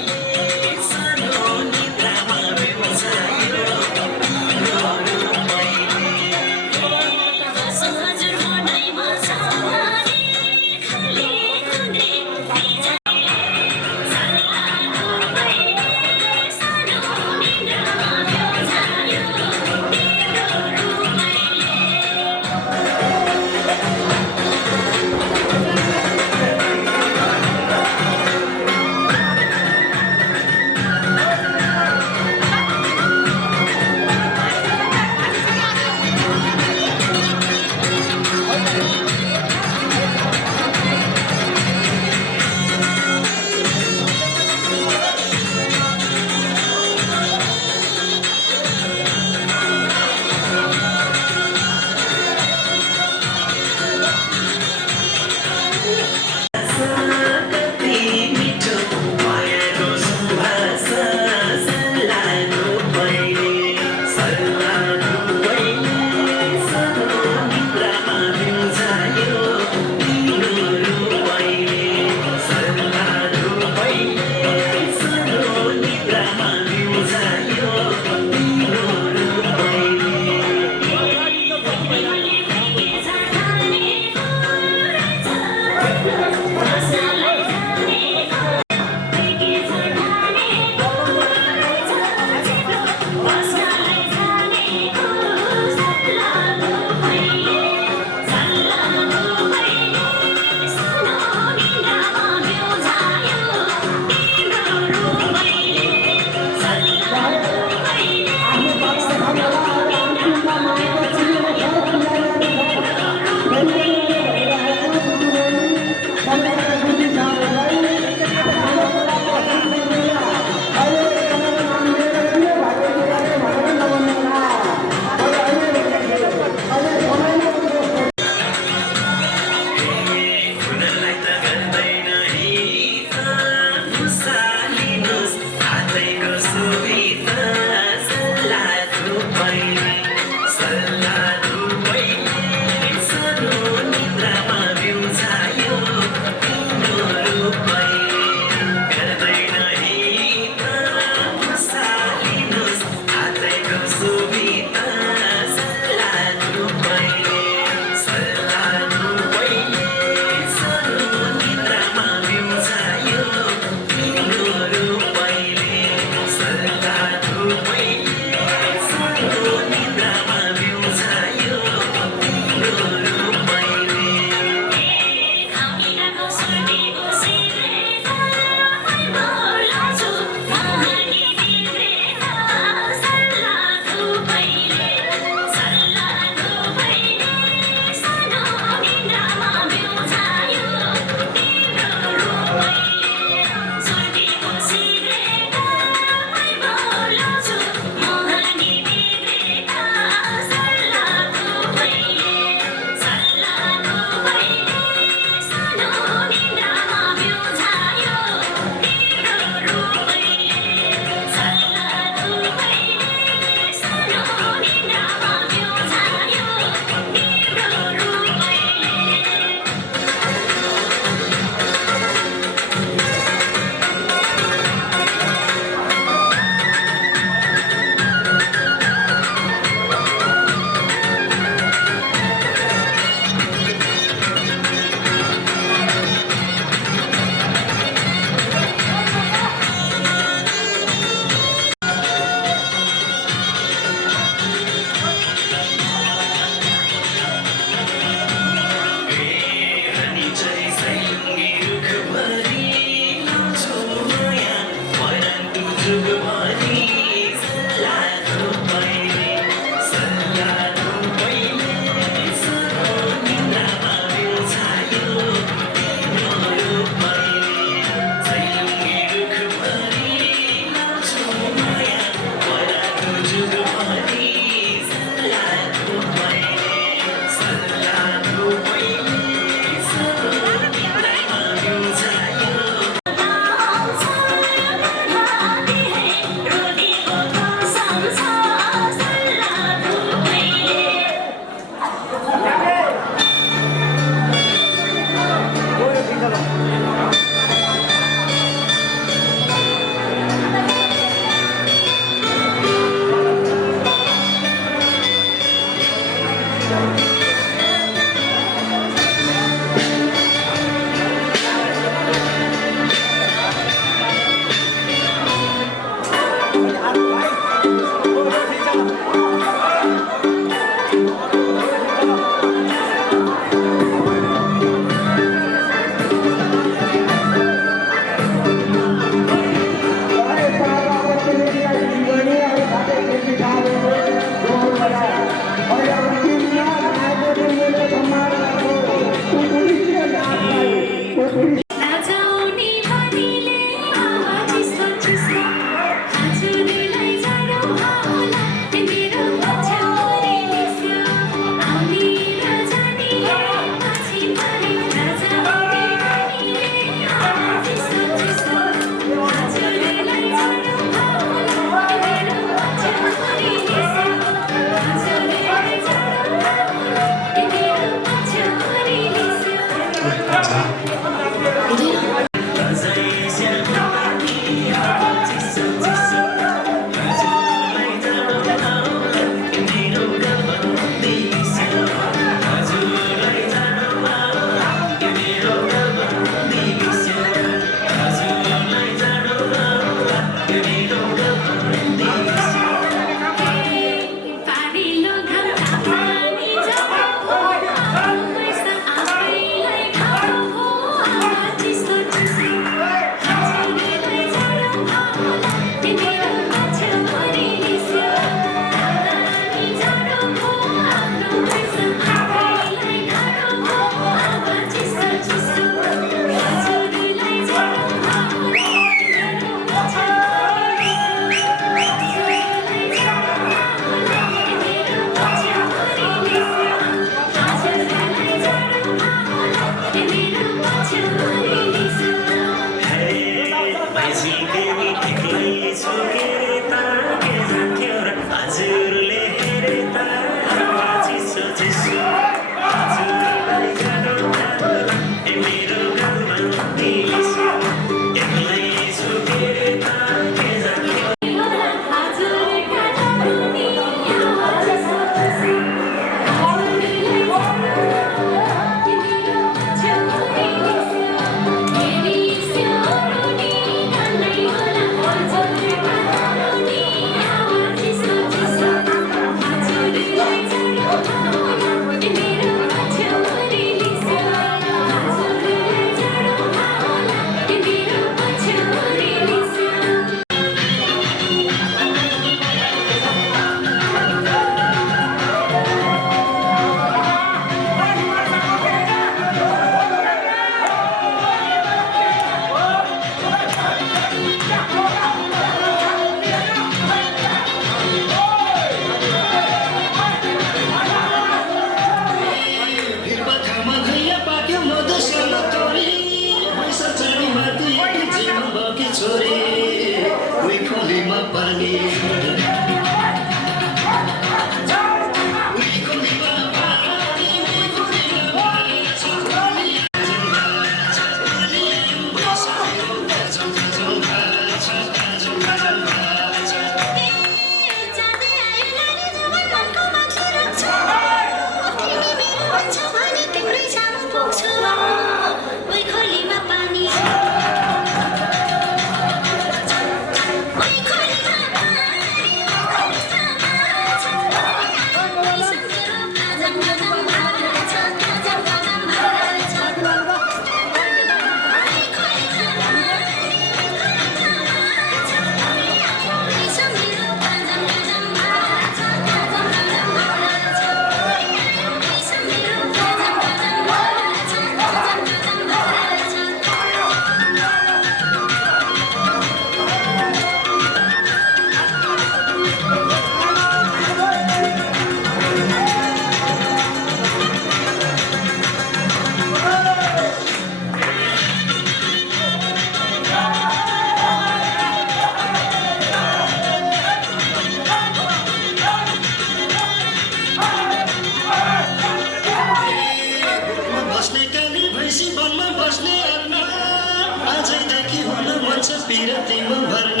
पिरतीमा भर्न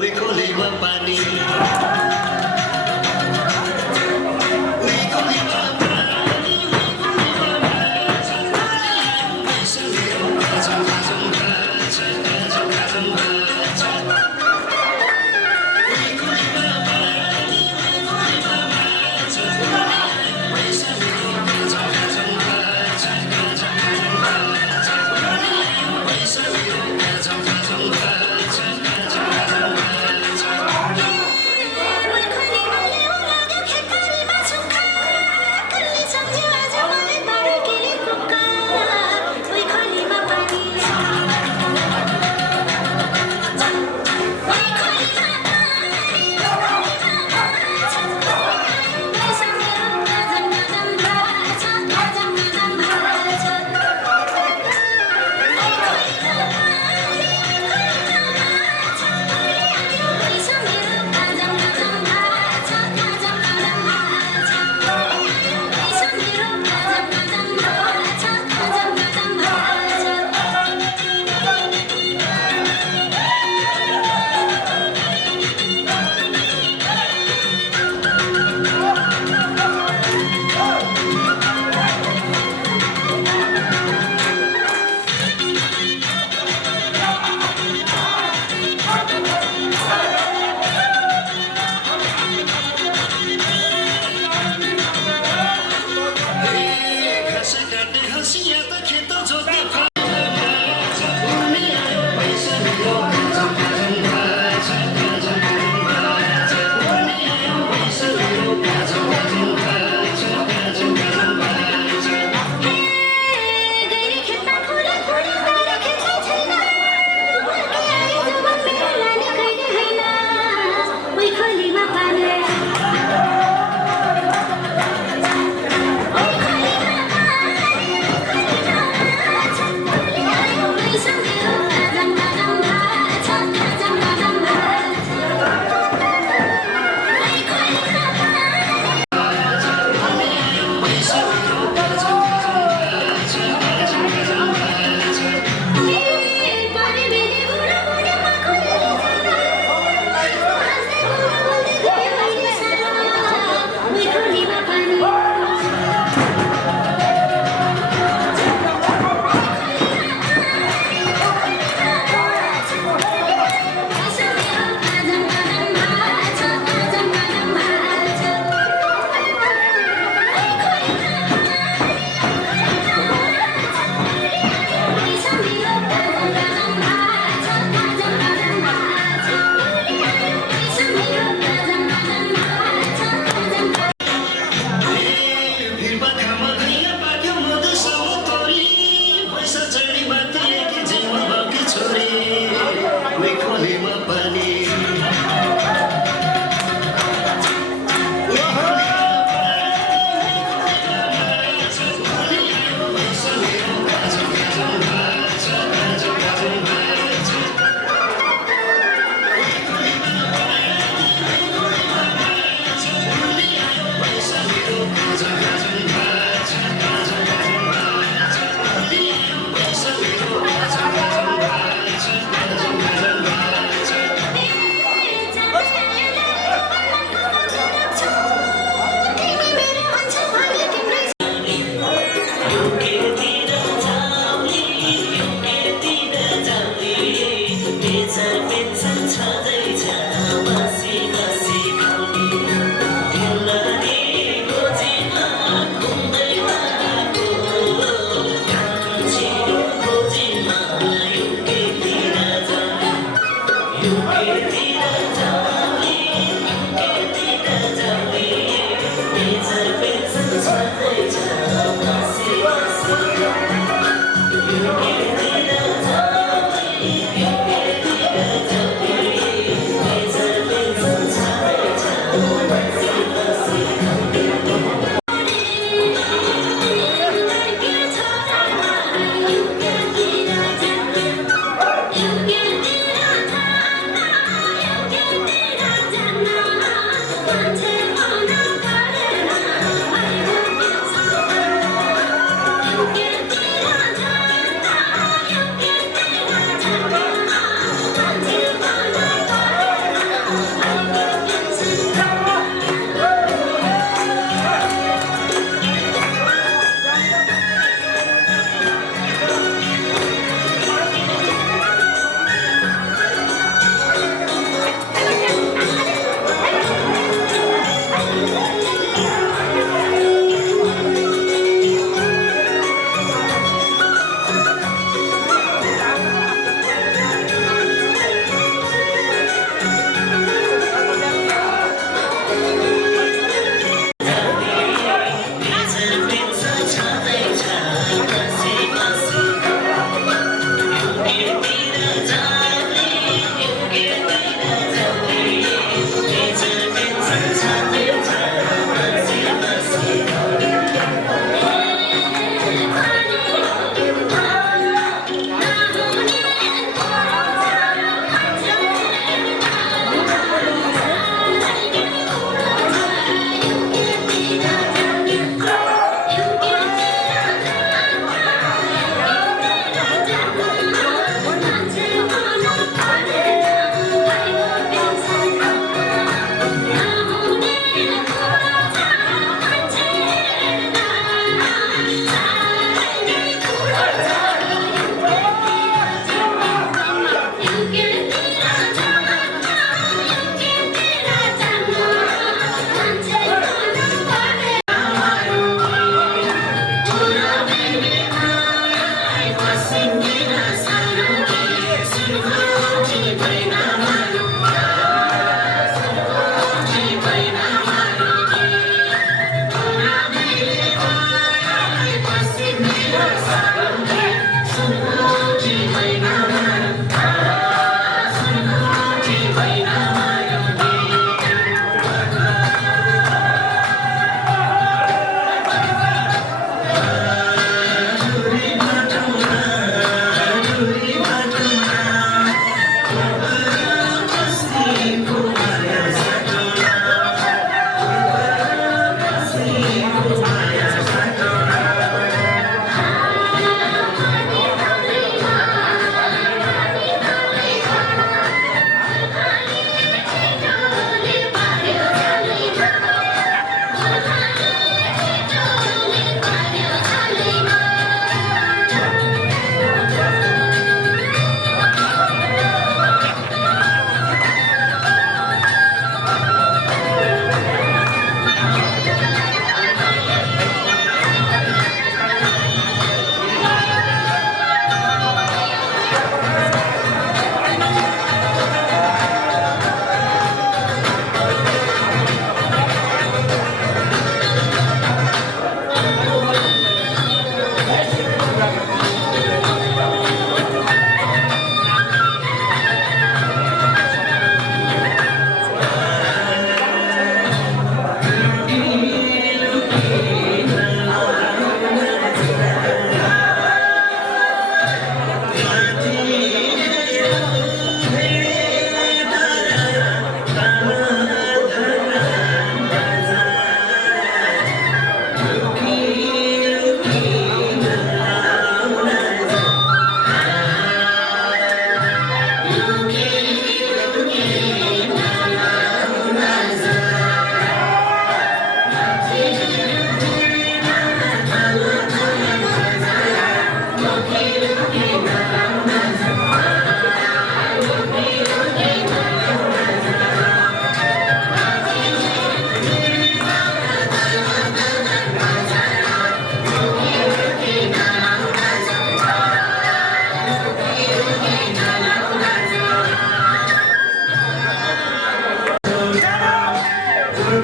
उही खोलीमा पानी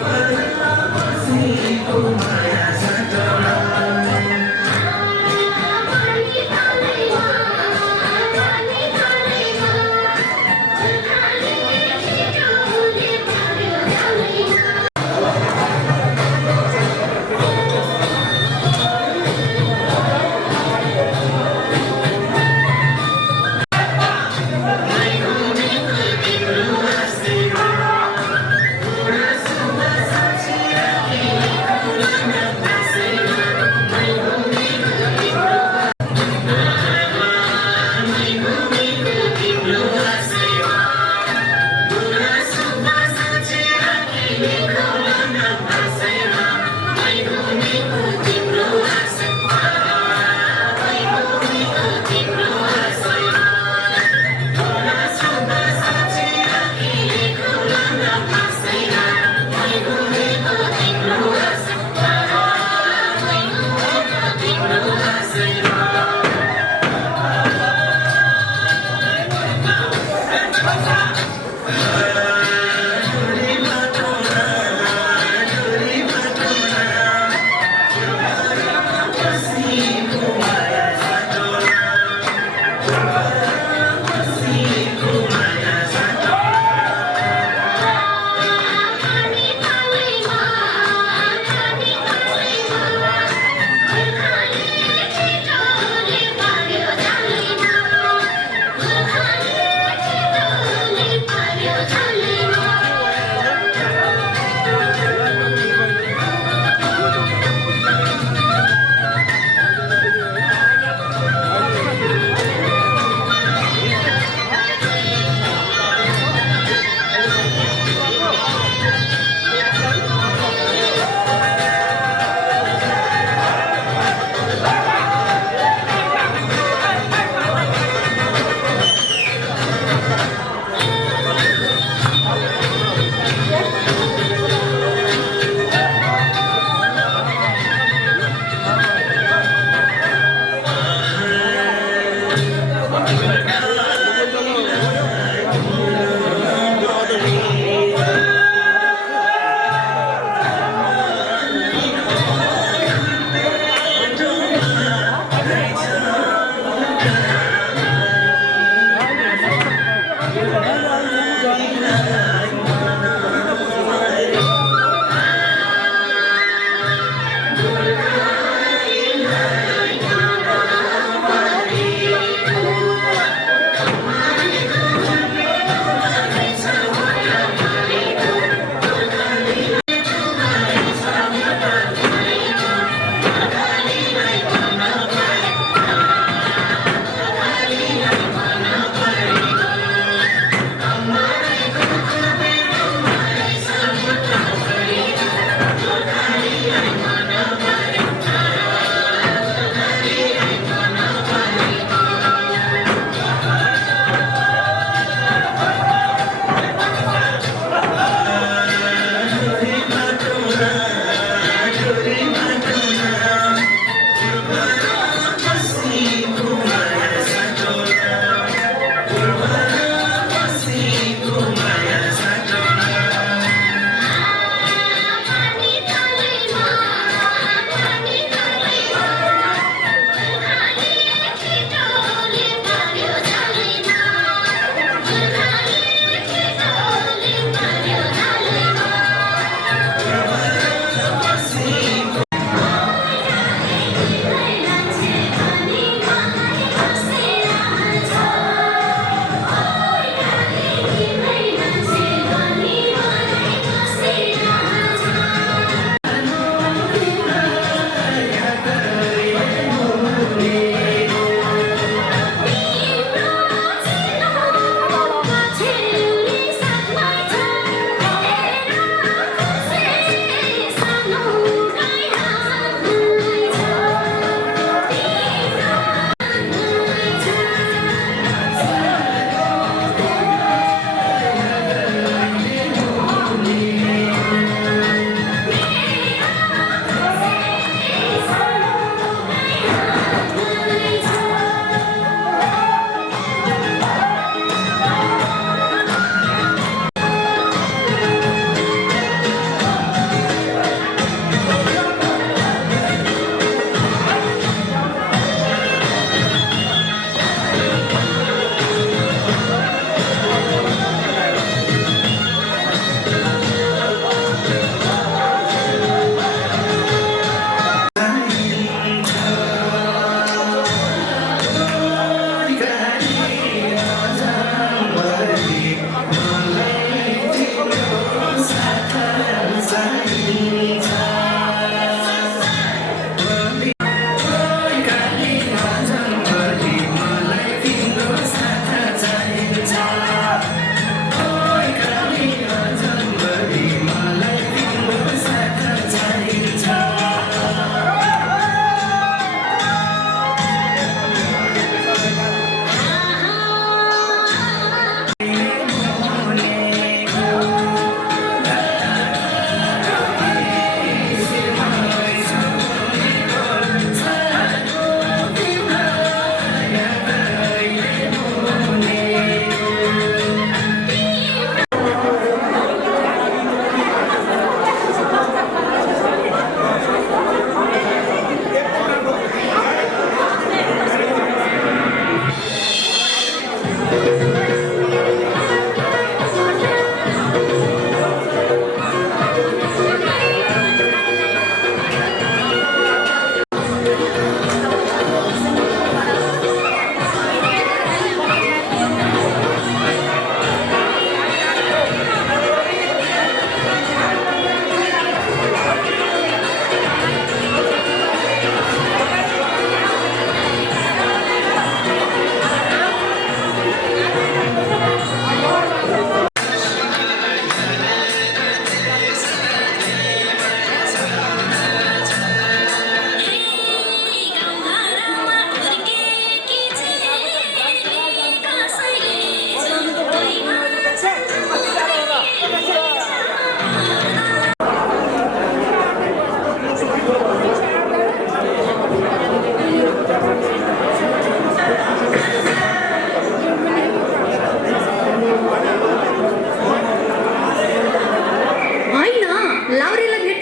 Thank you.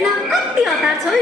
देख्न कति हतार छ है।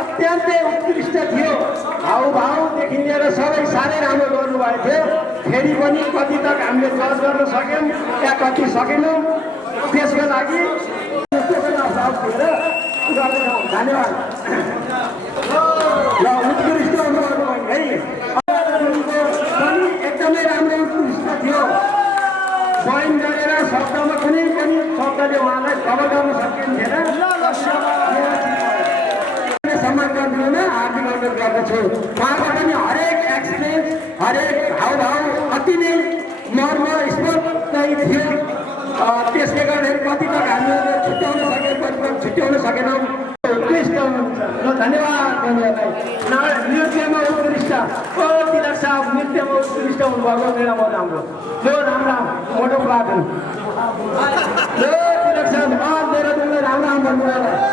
अत्यन्तै उत्कृष्ट थियो। हाउभाउदेखि लिएर सबै साह्रै राम्रो गर्नुभएको थियो। फेरि पनि कति तक हामीले जज गर्न सक्यौँ या कति सकेनौँ, त्यसको लागि धन्यवाद। ल उत्कृष्ट हुनुभयो है, पनि एकदमै राम्रो उत्कृष्ट थियो। बयान गरेर शब्दमा कुनै पनि शब्दले उहाँलाई कभर गर्न सकिन्थेन। सम्मान गरिदिनुमा हार्दिक अनुरोध गर्दछु। उहाँको पनि हरेक एक्सपिरियन्स, हरेक हाउभाउ अति नै मर्मस्पर्शी थियो। त्यसले गर्दाखेरि कति तक हामीले छुट्याउन सक्यौँ, कति तक छुट्याउन सकेनौँ। उत्कृष्ट हुनुहुन्छ। ल धन्यवाद धन्यवाद। नृत्यमा उत्कृष्ट तिलक साहब, नृत्यमा उत्कृष्ट हुनुभएको मेरा मन राम्रो। ल राम राम मोटो प्लाटन। ल तिलक साहब मेरो तिमीलाई राम राम भन्नुभयो। भनेर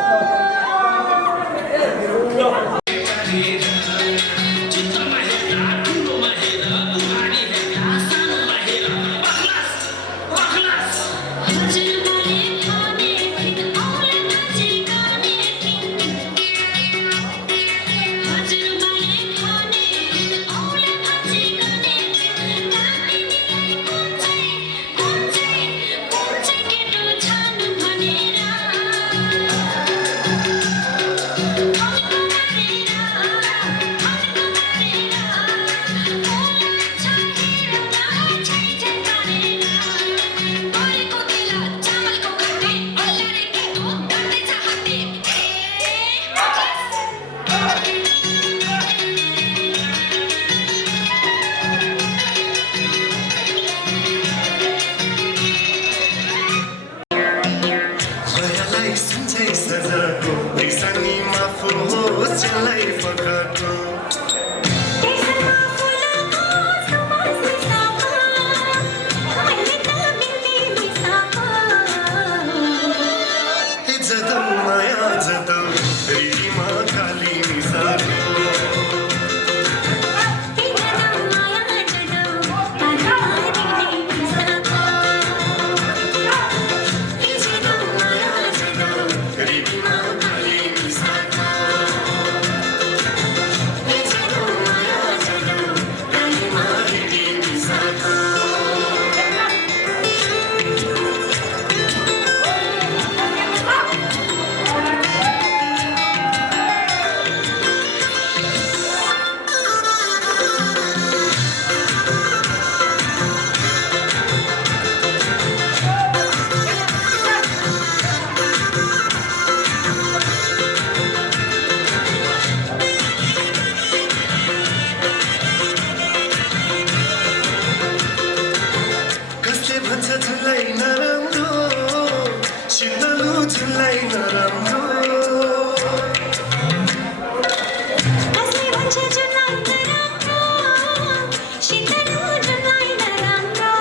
नराम्रो कसले भन्छ जुनलाई नराम्रो सिद्धनु जुनलाई नराम्रो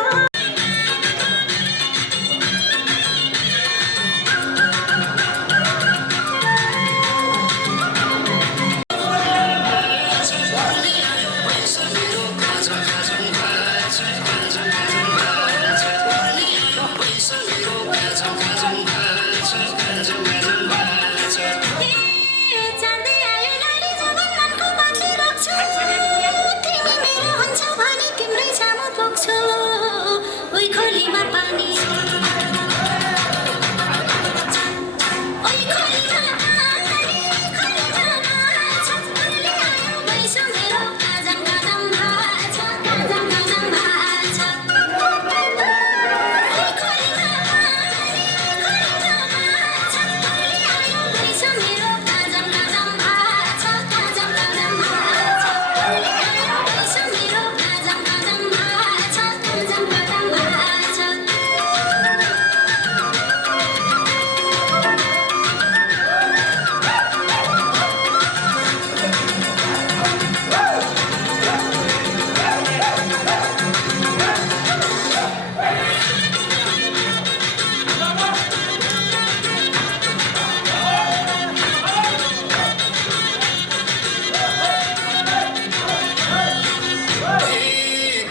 चाँदै आयो लाली जवन मनको बाटले रोक्छु तिमी मेरो हुन्छौ भने तिम्रै सामु पुग्छु ओइ खोलीमा पानी ओइ खोलीमा पानी खोलीमा माछ उर्ली आयो बैसो मेरो काजम काजम भाछ काजम काजम भाछ ओइ खोलीमा पानी खोलीमा माछ उर्ली आयो बैसो मेरो काजम काजम भाछ काजम काजम भाछ उर्ली आयो बैसो मेरो काजम काजम भाछ काजम काजम भाछ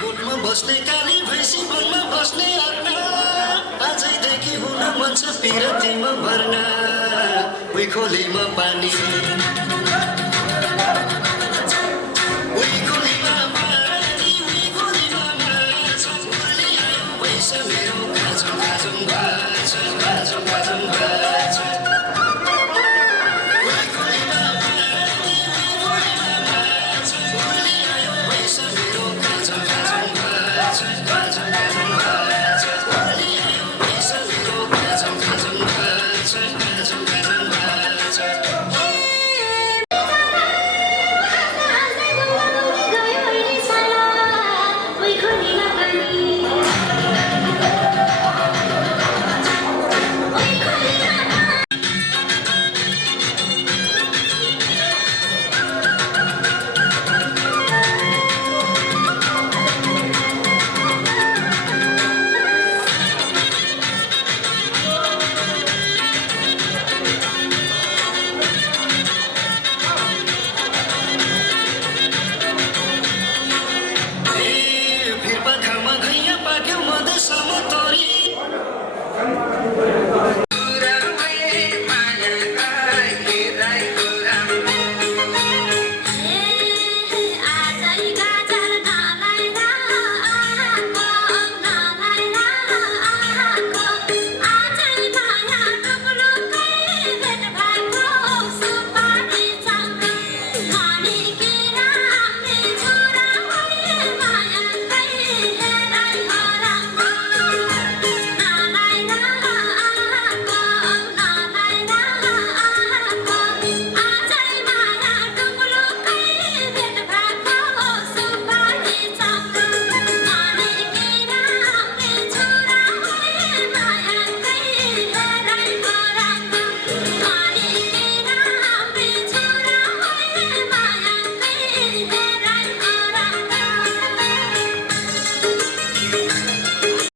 गोठमा बस्ने काली भैँसी वनमा बस्ने आत्मा आजैदेखि हुन मन छ पिरतीमा भर्ना उही खोलीमा पानी उही खोलीमा पानी उही खोलीमा माछ उर्ली आयो पैसा मेरो काजम काजम भाछ काजम काजम भाछ